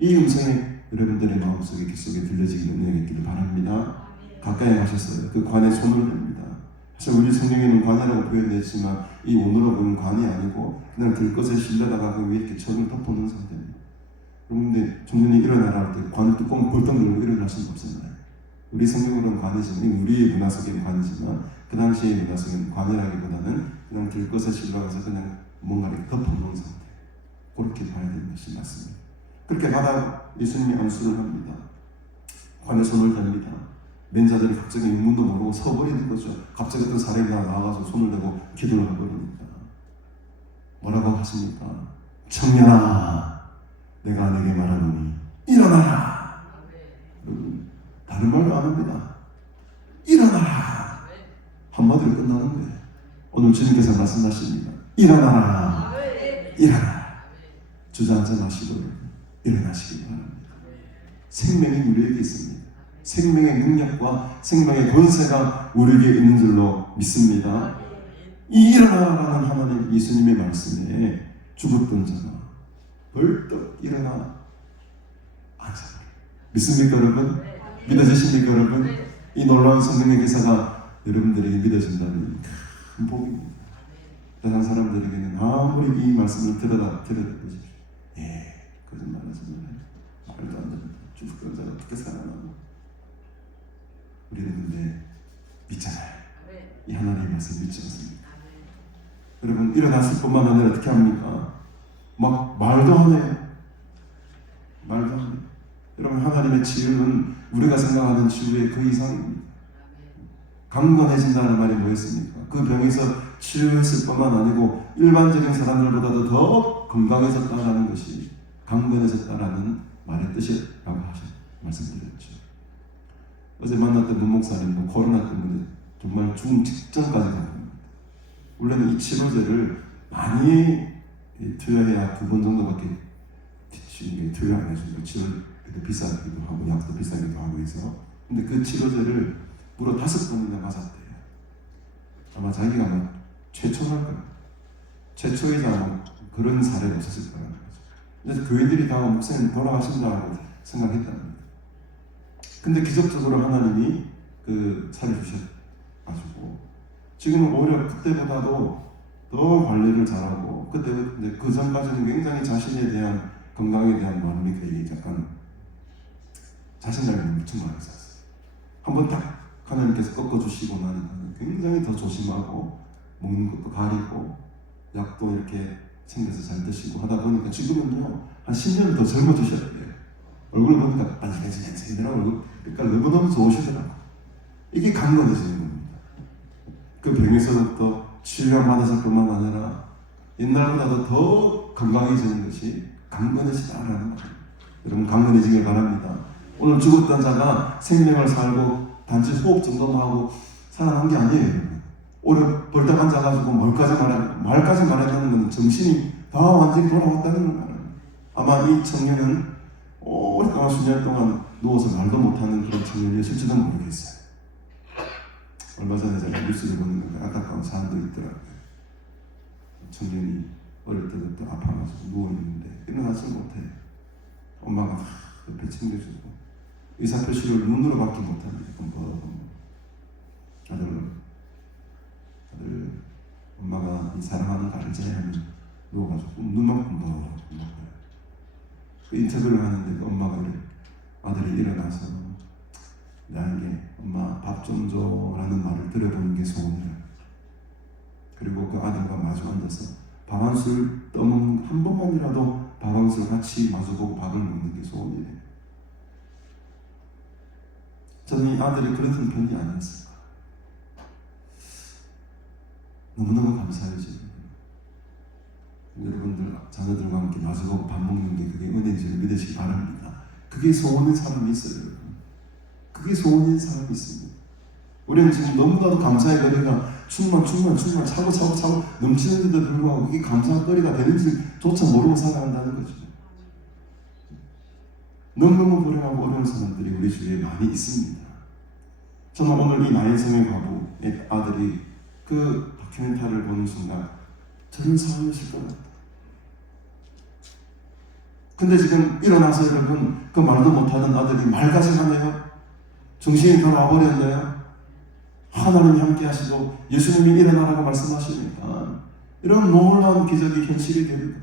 이 음성에 여러분들의 마음속에 귓속에 들려지기를 은혜가 있기를 바랍니다. 가까이 가셨어요. 그 관에 손을 댑니다. 사실 우리 성경에는 관이라고 표현되었지만 이 오늘로 보는 관이 아니고 그냥 들것에 실려다가 그 위에 이렇게 천을 덮어놓은 상태입니다. 그런데 청년이 일어나라 할 때 관 뚜껑 벌떡 열고 일어날 수는 없습니다. 우리 성경으로는 관이지만 우리의 문화 속에는 관이지만 그 당시의 문화 속에는 관이라기보다는 그냥 들것에 실려가서 그냥 뭔가를 덮어놓은 상태. 그렇게 봐야 되는 것이 맞습니다. 그렇게 하다 예수님이 안수를 합니다. 관에 손을 댑니다. 맨자들이 갑자기 인문도 모르고 서버리는 거죠. 갑자기 어떤 사람이 나와가지고 손을 대고 기도를 해버리니까 뭐라고 하십니까? 청년아, 내가 내게 말하노니 일어나라. 다른 말도 안 합니다. 일어나라. 한마디로 끝나는 거예요. 오늘 주님께서 말씀하십니다. 일어나라. 일어나라. 주저앉아 마시고 일어나시기 바랍니다. 생명이 우리에게 있습니다. 생명의 능력과 생명의 권세가 우리에게 있는 줄로 믿습니다. 이 일어나라는 하나님 예수님의 말씀에 죽었던 자가 벌떡 일어나 앉아버려. 믿습니까 여러분? 믿어지십니까 여러분? 이 놀라운 성령의 기사가 여러분들에게 믿어진다면 큰 복입니다. 다른 사람들에게는 아무리 이 말씀을 들어보십시오. 거짓말하지 말아요. 말도 안 됩니다. 죽었던 자가 어떻게 살아나고. 우리는 근데 믿잖아요. 이 하나님의 말씀 믿지 않습니까? 여러분 일어났을 뿐만 아니라 어떻게 합니까? 막 말도 안 해요. 말도 안 해요. 여러분 하나님의 치유는 우리가 생각하는 치유의 그 이상입니다. 강건해진다는 말이 뭐였습니까? 그 병에서 치유했을 뿐만 아니고 일반적인 사람들보다도 더 건강해졌다는 것이 강건해졌다라는 말의 뜻이라고 말씀드렸죠. 어제 만났던 문목사님도 코로나 때문에 정말 죽음 직전까지 갔습니다. 원래는 이 치료제를 많이 투여해야 2번 정도밖에 투여 안 해주고 치료도 비싸기도 하고 약도 비싸기도 하고 해서 근데 그 치료제를 무려 5번이나 맞았대요. 아마 자기가 뭐 최초랄까 최초이자 뭐 그런 사례가 없었을 거라는 거죠. 그래서 교인들이 다 목사님 돌아가신다고 생각했답니다. 근데 기적적으로 하나님이 그 살려주셔가지고 지금은 오히려 그때보다도 더 관리를 잘하고 그 전까지는 굉장히 자신에 대한 건강에 대한 마음이 되게 약간 자신감이 엄청 많이 있었어요. 한번 딱 하나님께서 꺾어주시고 나니까 굉장히 더 조심하고 먹는 것도 가리고 약도 이렇게 챙겨서 잘 드시고 하다 보니까 지금은요 한 10년 더 젊어지셨대요. 얼굴 보니까 반짝반짝반짝이더라고. 얼굴 그러니까 너무너무 좋으시더라고. 이게 강건해지는 겁니다. 그 병에서부터 치료를 받았을 뿐만 아니라 옛날보다도 더 건강해지는 것이 강건해지다라는 말입니다. 여러분 강건해지길 바랍니다. 오늘 죽었던 자가 생명을 살고 단지 호흡 정도만 하고 살아난 게 아니에요. 오늘 벌떡 앉아가지고 말까지 말했다는 건 정신이 다 완전히 돌아왔다는 거예요. 아마 이 청년은 오랫동안 수년 동안 누워서 말도 못하는 그런 청년이었을지도 모르겠어요. 얼마 전에 제가 뉴스를 보는데 안타까운 사람도 있더라고요. 청년이 어릴 때부터 아파가지고 누워있는데 일어나지 못해요. 엄마가 옆에 챙겨주고 의사표시를 눈으로 받지 못합니다. 아들 엄마가 이 사랑하는 거 알지? 하면 누워가지고 눈만큼 더 그 인터뷰를 하는데 그 엄마가 아들이 일어나서 나에게 엄마 밥 좀 줘라는 말을 들어보는 게 소원이야. 그리고 그 아들과 마주 앉아서 밥 한 술 떠먹는 한 번만이라도 밥 한 술 같이 마주보고 밥을 먹는 게 소원이래. 저는 이 아들이 그랬던 편이 아니었을까. 너무너무 감사해요. 여러분들 자녀들과 함께 마주보고 밥 먹는 게 그게 은혜인지를 믿으시기 바랍니다. 그게 소원인 사람이 있어요. 그게 소원인 사람이 있습니다. 우리는 지금 너무나도 감사의 거리가 충만 차고 넘치는데도 불구하고 그게 감사거리가 되는지조차 모르고 살아간다는 거죠. 너무너무 불행하고 어려운 사람들이 우리 주위에 많이 있습니다. 저는 오늘 이 나인성의 과부의 아들이 그 다큐멘터리를 보는 순간 저런 상황이었을 것 같아요. 근데 지금 일어나서 여러분 그 말도 못하는 아들이 말가생하네요. 정신이 다 와버렸네요. 하나님이 함께 하시고 예수님이 일어나라고 말씀하시니까 이런 놀라운 기적이 현실이 됩니다.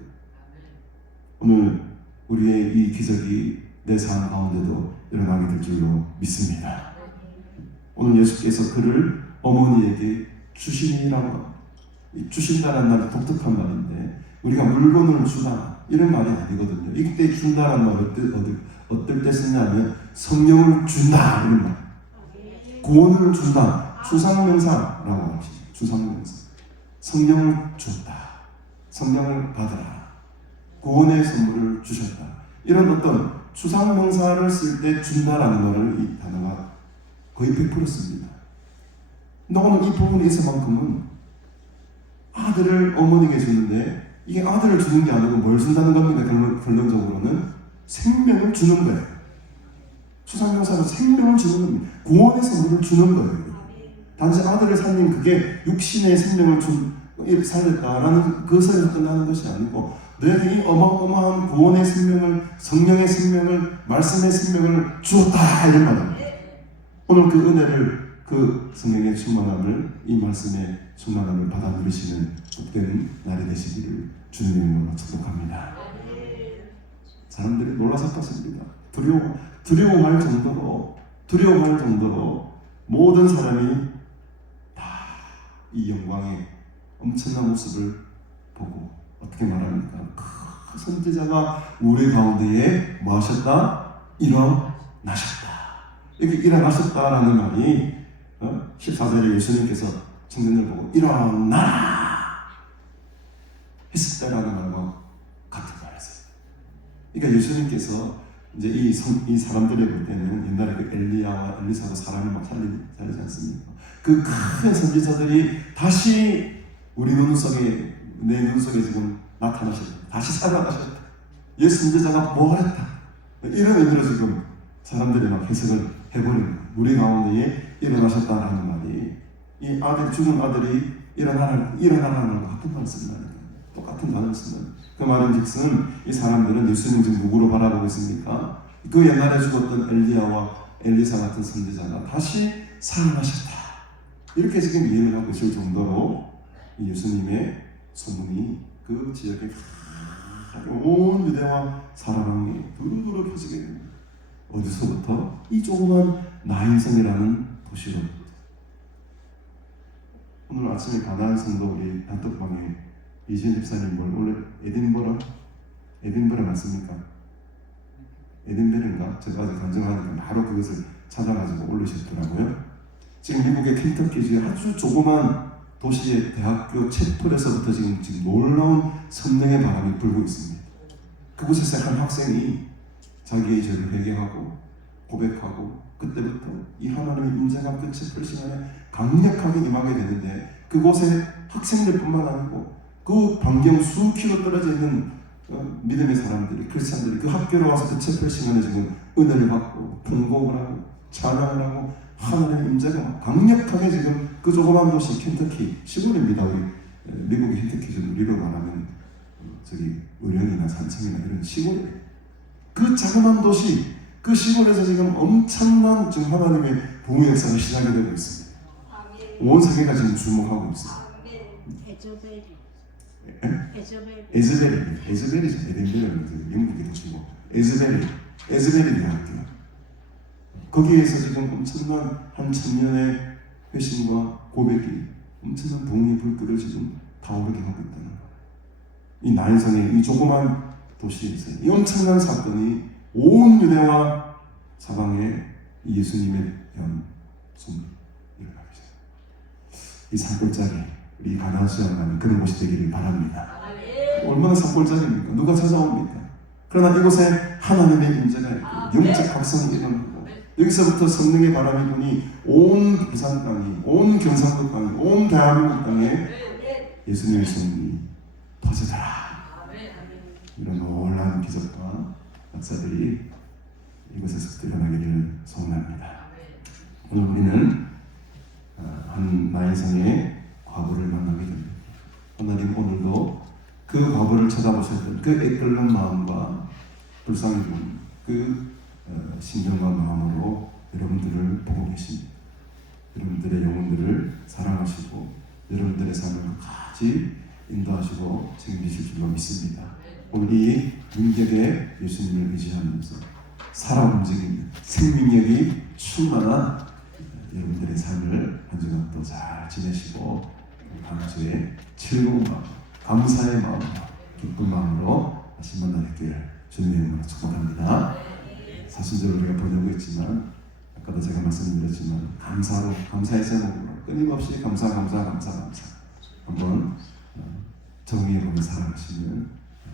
오늘 우리의 이 기적이 내 삶 가운데도 일어나게 될 줄로 믿습니다. 오늘 예수께서 그를 어머니에게 주시니라고, 주신다는 말이 독특한 말인데 우리가 물건을 주다 이런 말이 아니거든요. 이때 준다는 말을 어떨 때 쓰냐면 성령을 준다 이런 말, 구원을 준다, 추상명사라고 하시죠. 추상명사. 성령을 줬다, 성령을 받으라, 구원의 선물을 주셨다. 이런 어떤 추상명사를 쓸 때 준다라는 말을 이 단어가 거의 100% 씁니다. 근데 오늘 이 부분에서만큼은 아들을 어머니에게 주는데 이게 아들을 주는 게 아니고 뭘 준다는 겁니다. 결론적으로는 생명을 주는 거예요. 추상명사는 생명을 주는 겁니다. 구원의 선물을 주는 거예요. 단지 아들을 살린 그게 육신의 생명을 살렸다라는 그것에서 끝나는 것이 아니고 너에게 이 어마어마한 구원의 생명을, 성령의 생명을, 말씀의 생명을 주었다 이런 말입니다. 오늘 그 은혜를, 그 성령의 충만함을, 이 말씀의 충만함을 받아 누리시는 복된 날이 되시기를 주님의 이름으로 축복합니다. 사람들이 놀라서 떴습니다. 두려워할 정도로 모든 사람이 다 이 영광의 엄청난 모습을 보고 어떻게 말합니까? 그 선지자가 우리 가운데에 뭐 하셨다? 일어나셨다. 이렇게 일어나셨다라는 말이 14절에 예수님께서 청년을 보고 일어나 했을 때라는 말과 같은 말이었어요. 그러니까 예수님께서 이제 이 사람들의 볼 때는 옛날에 그 엘리야와 엘리사가 사람을 막 살리지 않습니까? 그 큰 선지자들이 다시 우리 내 눈 속에 지금 나타나셨다. 다시 살아나셨다. 예수 선지자가 뭐 했다. 이런 의미로 지금 사람들이 막 해석을 해버리는 거예요. 우리 가운데에 일어나셨다라는 말이 이 죽은 아들이 일어나라는 같은 말을 쓴다는 거예요. 똑같은 단어를 쓰는 그 말인즉슨 이 사람들은 예수님 지금 누구로 바라보고 있습니까? 그 옛날에 죽었던 엘리야와 엘리사 같은 선지자가 다시 살아나셨다. 이렇게 지금 이해를 하고 있을 정도로 이 예수님의 소문이 그 지역에 온 유대와 사라방이 두루두루 펴지게 됩니다. 어디서부터? 이 조그만 나인성이라는 도시로부터. 오늘 아침에 가나안 성도 우리 단톡방에 이지은 집사님 원래 에딘버러 맞습니까? 에딘베르인가? 제가 아직 간증하니까 바로 그것을 찾아가지고 올리셨더라고요. 지금 미국의 켄터키주의 아주 조그만 도시의 대학교 채플에서부터 지금 놀라운 성령의 바람이 불고 있습니다. 그곳에서 한 학생이 자기의 죄를 회개하고 고백하고 그때부터 이 하나님의 임재가 그 채플 시간에 강력하게 임하게 되는데 그곳에 학생들뿐만 아니고 그 반경 수 킬로 떨어져 있는 믿음의 사람들이, 크리스찬들이 그 학교로 와서 그 채플 시간에 지금 은혜를 받고 통곡을 하고 찬양을 하고 하나님의 임재가 강력하게 지금 그 조그만 도시 켄터키 시골입니다. 우리 미국의 켄터키는 우리로 말하면 저기 의령이나 산청이나 이런 시골, 그 자그마한 도시 그 시골에서 지금 엄청난 지금 하나님의 부흥 역사가 시작이 되고 있습니다. 온 세계가 지금 주목하고 있습니다. 에즈벨이죠. 에덴베르는 영국의 도시고 에즈벨이 대학교. 거기에서 지금 엄청난 한 천년의 회심과 고백이 엄청난 동의 불길을 지금 타오르게 하고 있다는 거예요. 이 나인성의 이 조그만 도시에서 이 엄청난 사건이 온 유대와 사방에 예수님에 대한 소문이 일어나게 돼요. 이 산골짜기, 우리 가나안 수양 가는 그런 곳이 되기를 바랍니다. 얼마나 산골짜기입니까? 누가 찾아옵니까? 그러나 이곳에 하나님의 임재가 있고 영적 각성이 일어나고 여기서부터 성령의 바람이 부니 온 부산 땅이, 온 경상도 땅이, 온 대한민국 땅에 예수님의 소문이 퍼져라. 이런 놀라운 기적과 역사들이 이곳에서 일어나기를 소원합니다. 오늘 우리는 한 나인성의 과부를 만나게 됩니다. 하나님 오늘도 그 과부를 쳐다보셨던 그 애끓는 마음과 불쌍히 그 심정과 마음으로 여러분들을 보고 계십니다. 여러분들의 영혼들을 사랑하시고 여러분들의 삶을 끝까지 인도하시고 책임지실 줄로 믿습니다. 오늘 이 능력의 예수님을 의지하면서 살아 움직이는 생명력이 충만한 여러분들의 삶을 한 주간 또 잘 지내시고 다음 주에 즐거운 마음, 감사의 마음, 기쁜 마음으로 다시 만나뵙기를 주님의 이름으로 축복합니다. 사순절 우리가 보내고 있지만 아까도 제가 말씀드렸지만 감사의 제목으로 끊임없이 감사 한번 정의해보며 살아가시는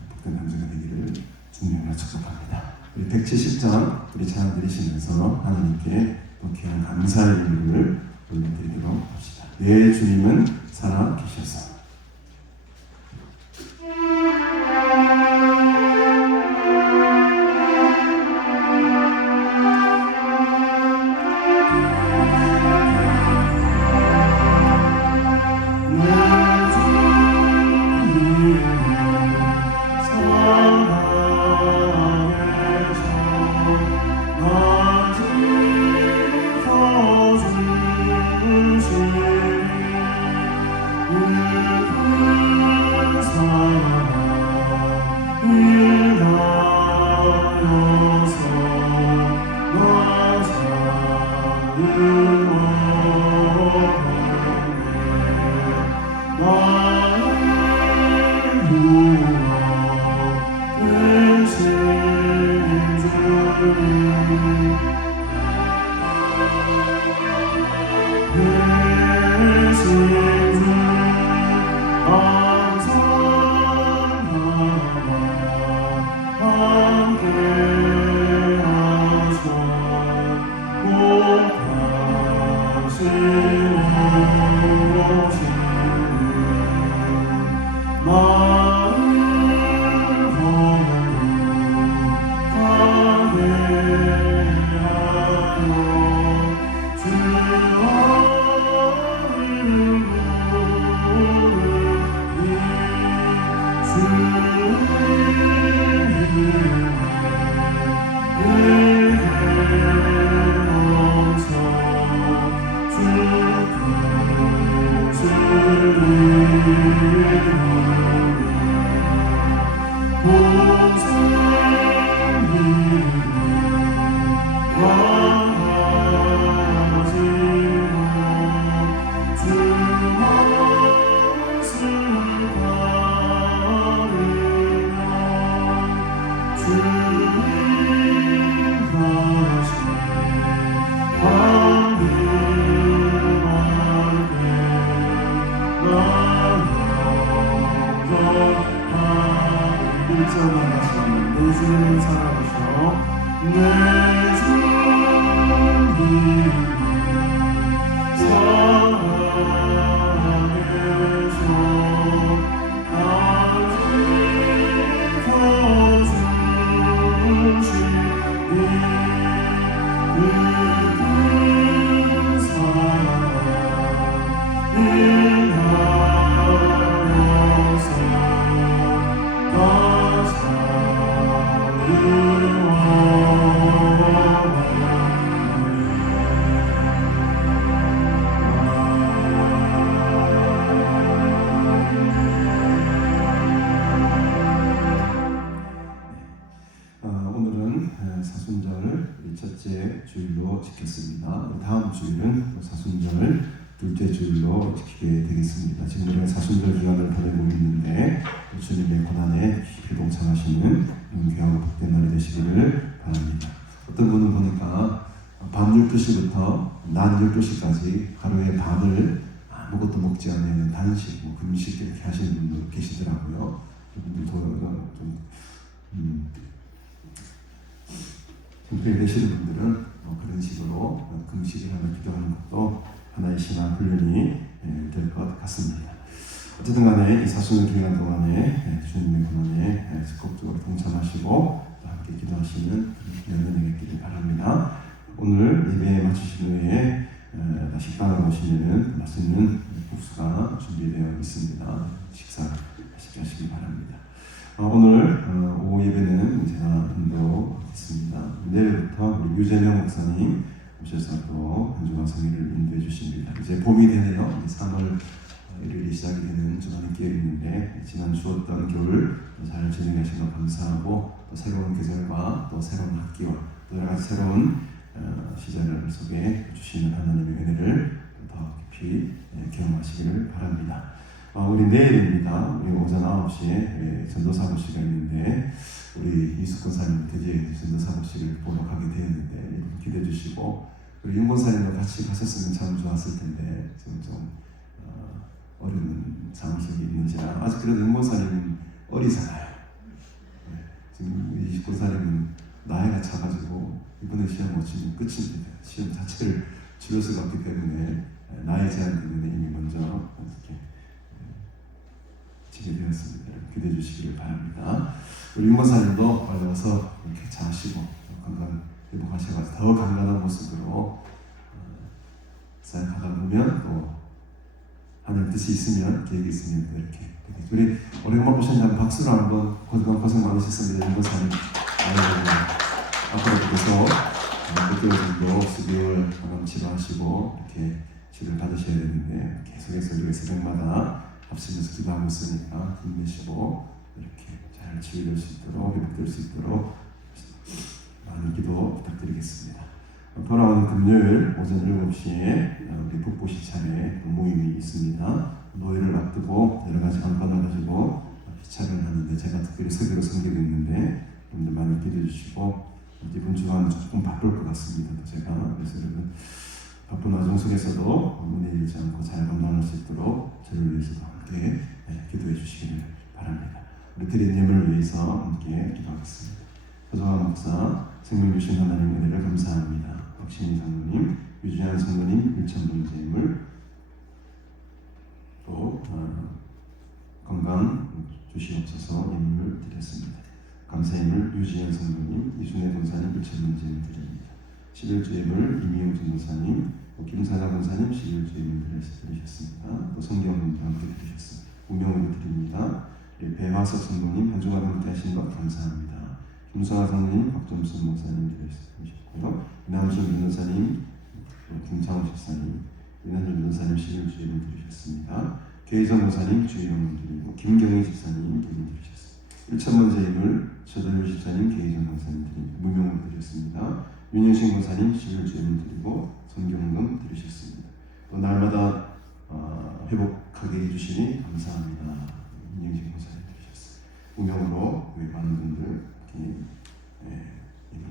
복된 한 주가 되기를 주님으로 축복합니다. 우리 170장 우리 찬양 드리시면서 하나님께 또 귀한 감사의 의미를 올려드리도록 합시다. 내 주님은 살아계셔서. 첫째 주일로 지켰습니다. 다음 주일은 사순절 둘째 주일로 지키게 되겠습니다. 지금 우리가 사순절 기간을 보내고 있는데 주님의 고난에 깊이 동참하시는 귀하고 복된 날이 되시기를 바랍니다. 어떤 분은 보니까 밤 12시부터 낮 12시까지 하루에 밤을 아무것도 먹지 않는 단식, 금식 이렇게 하시는 분도 계시더라고요. 이분들도 그렇게 되시는 분들은 그런 식으로 금식을 하며 기도하는 것도 하나의 신앙 훈련이 될 것 같습니다. 어쨌든 간에 이 사순절 기간 동안에 주님의 고난에 적극적으로 동참하시고 함께 기도하시는 연연이 있기를 바랍니다. 오늘 예배에 마치신 후에 식당에 오시면 맛있는 국수가 준비되어 있습니다. 식사 하시기 바랍니다. 오늘 오후 예배는 제가 인도 유재명 목사님 오셔서 또 한 주간 성의를 인도해 주십니다. 이제 봄이 되네요. 이제 3월 일요일이 시작이 되는 주간의 기회인데 지난 추웠던 겨울 잘 지내시고 감사하고 또 새로운 계절과 또 새로운 학기와 또 여러 가지 새로운 시절을 속에 주시는 하나님의 은혜를 더 깊이 경험하시기를 바랍니다. 우리 내일입니다. 우리 오전 9시에 전도사고식이 있는데 우리 이숙 권사님 드디어 전도사고식을 보러 가게 되었는데 기대해 주시고 그리고 윤 권사님도 같이 가셨으면 참 좋았을 텐데 지금 좀 어려운 상황 속에 있는지라 아직 그래도 윤 권사님은 어리잖아요. 지금 이숙 권사님은 나이가 차가지고 이번에 시험 못 치면 끝입니다. 시험 자체를 치를 수가 없기 때문에 나이 제한 때문에 이미 먼저 이렇게 치게 되었습니다. 기대해 주시기를 바랍니다. 우리 윤권사님도 와서 이렇게 자시고 건강 회복하셔서 더 건강한 모습으로 사역하다 보면 또 하늘 뜻이 있으면 계획이 있으면 또 이렇게 우리 오랜만에 오셨는데 박수로 한번 고생 많으셨습니다. 윤권사님 앞으로 계속 6개월 정도 12월 항암 치료하시고 이렇게 치료를 받으셔야 되는데 계속해서 우리가 새벽마다 합심해서 기도하고 있으니까 힘내시고 이렇게 잘 치유될 수 있도록 회복될 수 있도록 많은 기도 부탁드리겠습니다. 돌아오는 금요일 오전 7시에 우리 북부시찰에 모임이 있습니다. 노예를 앞두고 여러 가지 안건을 가지고 시찰을 하는데 제가 특별히 설교를 섬기고 있는데 여러분들 많이 기도해 주시고 이번 주간은 조금 바쁠 것 같습니다. 제가 그래서 여러분 바쁜 와중 속에서도 문제 잃지 않고 잘 감당할 수 있도록 저를 위해서도 함께 기도해 주시기를 바랍니다. 우리 드린 예물을 위해서 함께 기도하겠습니다. 서정환 목사, 생명 주신 하나님 은혜를 감사합니다. 박신희 장로님, 유지한 성도님 1,000분 예물 또 건강 주시옵소서 예물을 드렸습니다. 감사예물 유지한 성도님, 이순혜 권사님 1,000분 예물 드립니다. 11주 예물 이미용 전도사님, 김사자 권사님 11주 예물 드리셨습니다. 또 성경님도 함께 드리셨습니다. 운명으로 드립니다. 배화석 성도님 한 주간 함께 하신 것 감사합니다. 김수아 성도님, 박점순 목사님 드리셨고요. 이남신 변호사님, 김창호 집사님, 이난준 변호사님 11주 예물 드리셨습니다. 계희정 목사님 주의령 드리고 김경희 집사님 예물 드리셨습니다. 1,000번째 예물 최단일 집사님, 계희정 목사님 드립니다. 무명으로 드렸습니다. 윤영신 권사님 11주 예물 드리고 성경금 드리셨습니다. 또 날마다 회복하게 해주시니 감사합니다. 윤영신 권사님 드리셨습니다. 무명으로 많은 분들 예물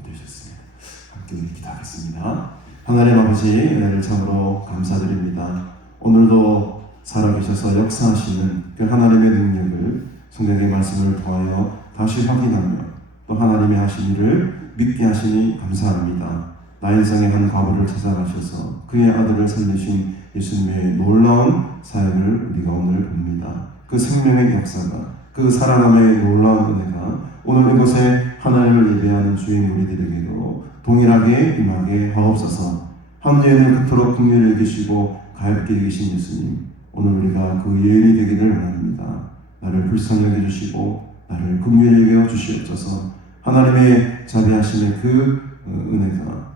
드리셨습니다. 함께 기도하겠습니다. 하나님 아버지 은혜를 참으로 감사드립니다. 오늘도 살아계셔서 역사하시는 그 하나님의 능력을 성경의 말씀을 통하여 다시 확인하며 또 하나님의 하신 일을 믿게 하시니 감사합니다. 나인성의 한 과부를 찾아가셔서 그의 아들을 살리신 예수님의 놀라운 사역을 우리가 오늘 봅니다. 그 생명의 역사가 그 살아남의 놀라운 은혜가 오늘 이곳에 하나님을 예배하는 주의 무리들에게도 동일하게 임하게 하옵소서. 한죄인을 그토록 긍휼히 여기시고 가엾게 여기신 예수님, 오늘 우리가 그 예인이 되기를 원합니다. 나를 불쌍히 여겨주시고 나를 긍휼히 여겨 주시옵소서. 하나님의 자비하심의 그 은혜가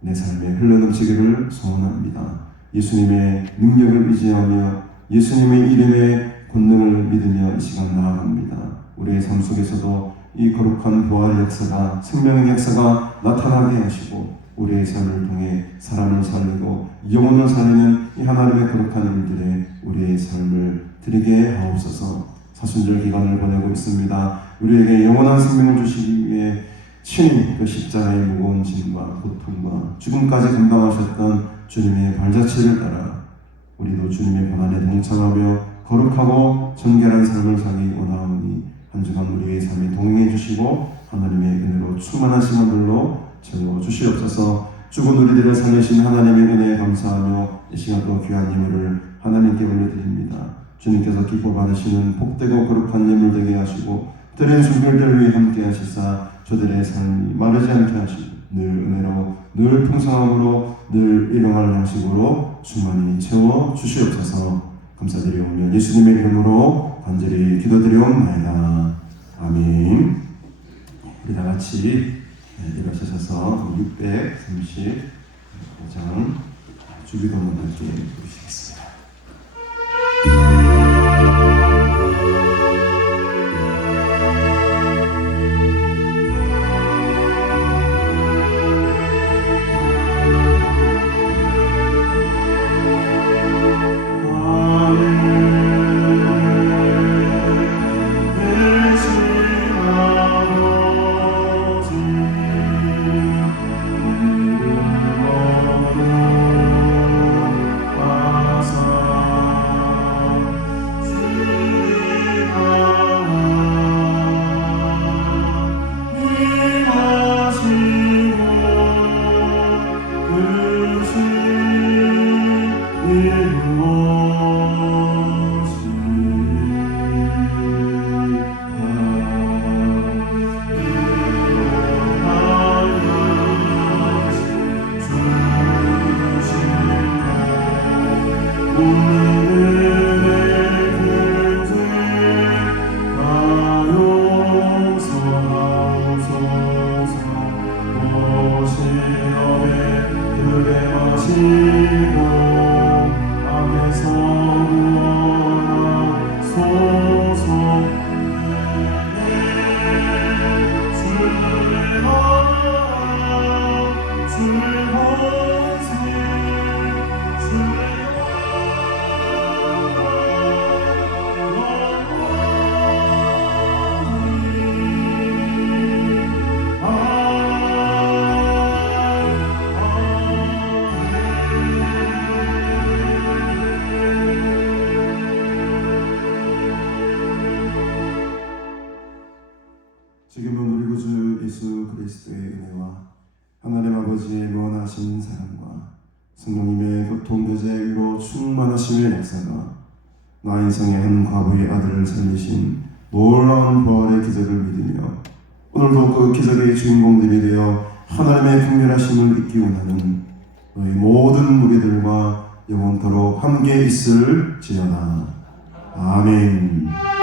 내 삶에 흘러넘치기를 소원합니다. 예수님의 능력을 의지하며 예수님의 이름의 권능을 믿으며 이 시간 나아갑니다. 우리의 삶 속에서도 이 거룩한 부활 역사가 생명의 역사가 나타나게 하시고 우리의 삶을 통해 사람을 살리고 영혼을 살리는 이 하나님의 거룩한 일들에 우리의 삶을 드리게 하옵소서. 사순절 기간을 보내고 있습니다. 우리에게 영원한 생명을 주시기 위해 친히 그 십자가의 무거운 짐과 고통과 죽음까지 감당하셨던 주님의 발자취를 따라 우리도 주님의 고난에 동참하며 거룩하고 정결한 삶을 살기 원하오니 한 주간 우리의 삶에 동행해 주시고 하나님의 은혜로 충만하신 하늘로 채워 주시옵소서. 죽은 우리들을 살리신 하나님의 은혜에 감사하며 이 시간 또 귀한 예물을 하나님께 올려드립니다. 주님께서 기뻐 받으시는 복되고 거룩한 예물 되게 하시고 드린 순결들 위해 함께 하시사 저들의 삶이 마르지 않게 하시고 늘 은혜로 늘 풍성함으로 늘 일용할 양식으로 충만히 채워 주시옵소서. 감사드리오며 예수님의 이름으로 간절히 기도드리옵나이다. 아멘. 우리 다 같이 일어서셔서 635장 주기도문 함께 부르시겠습니다. 지금은 우리 구주 예수 그리스도의 은혜와 하나님 아버지의 무한하신 사랑과 성령님의 교통교제로 충만하심의 역사가 나 인생의 한 과부의 아들을 살리신 놀라운 부활의 기적을 믿으며 오늘도 그 기적의 주인공들이 되어 하나님의 긍휼하심을 잊기 원하는 너희 모든 무리들과 영원토록 함께 있을지어다. 아멘.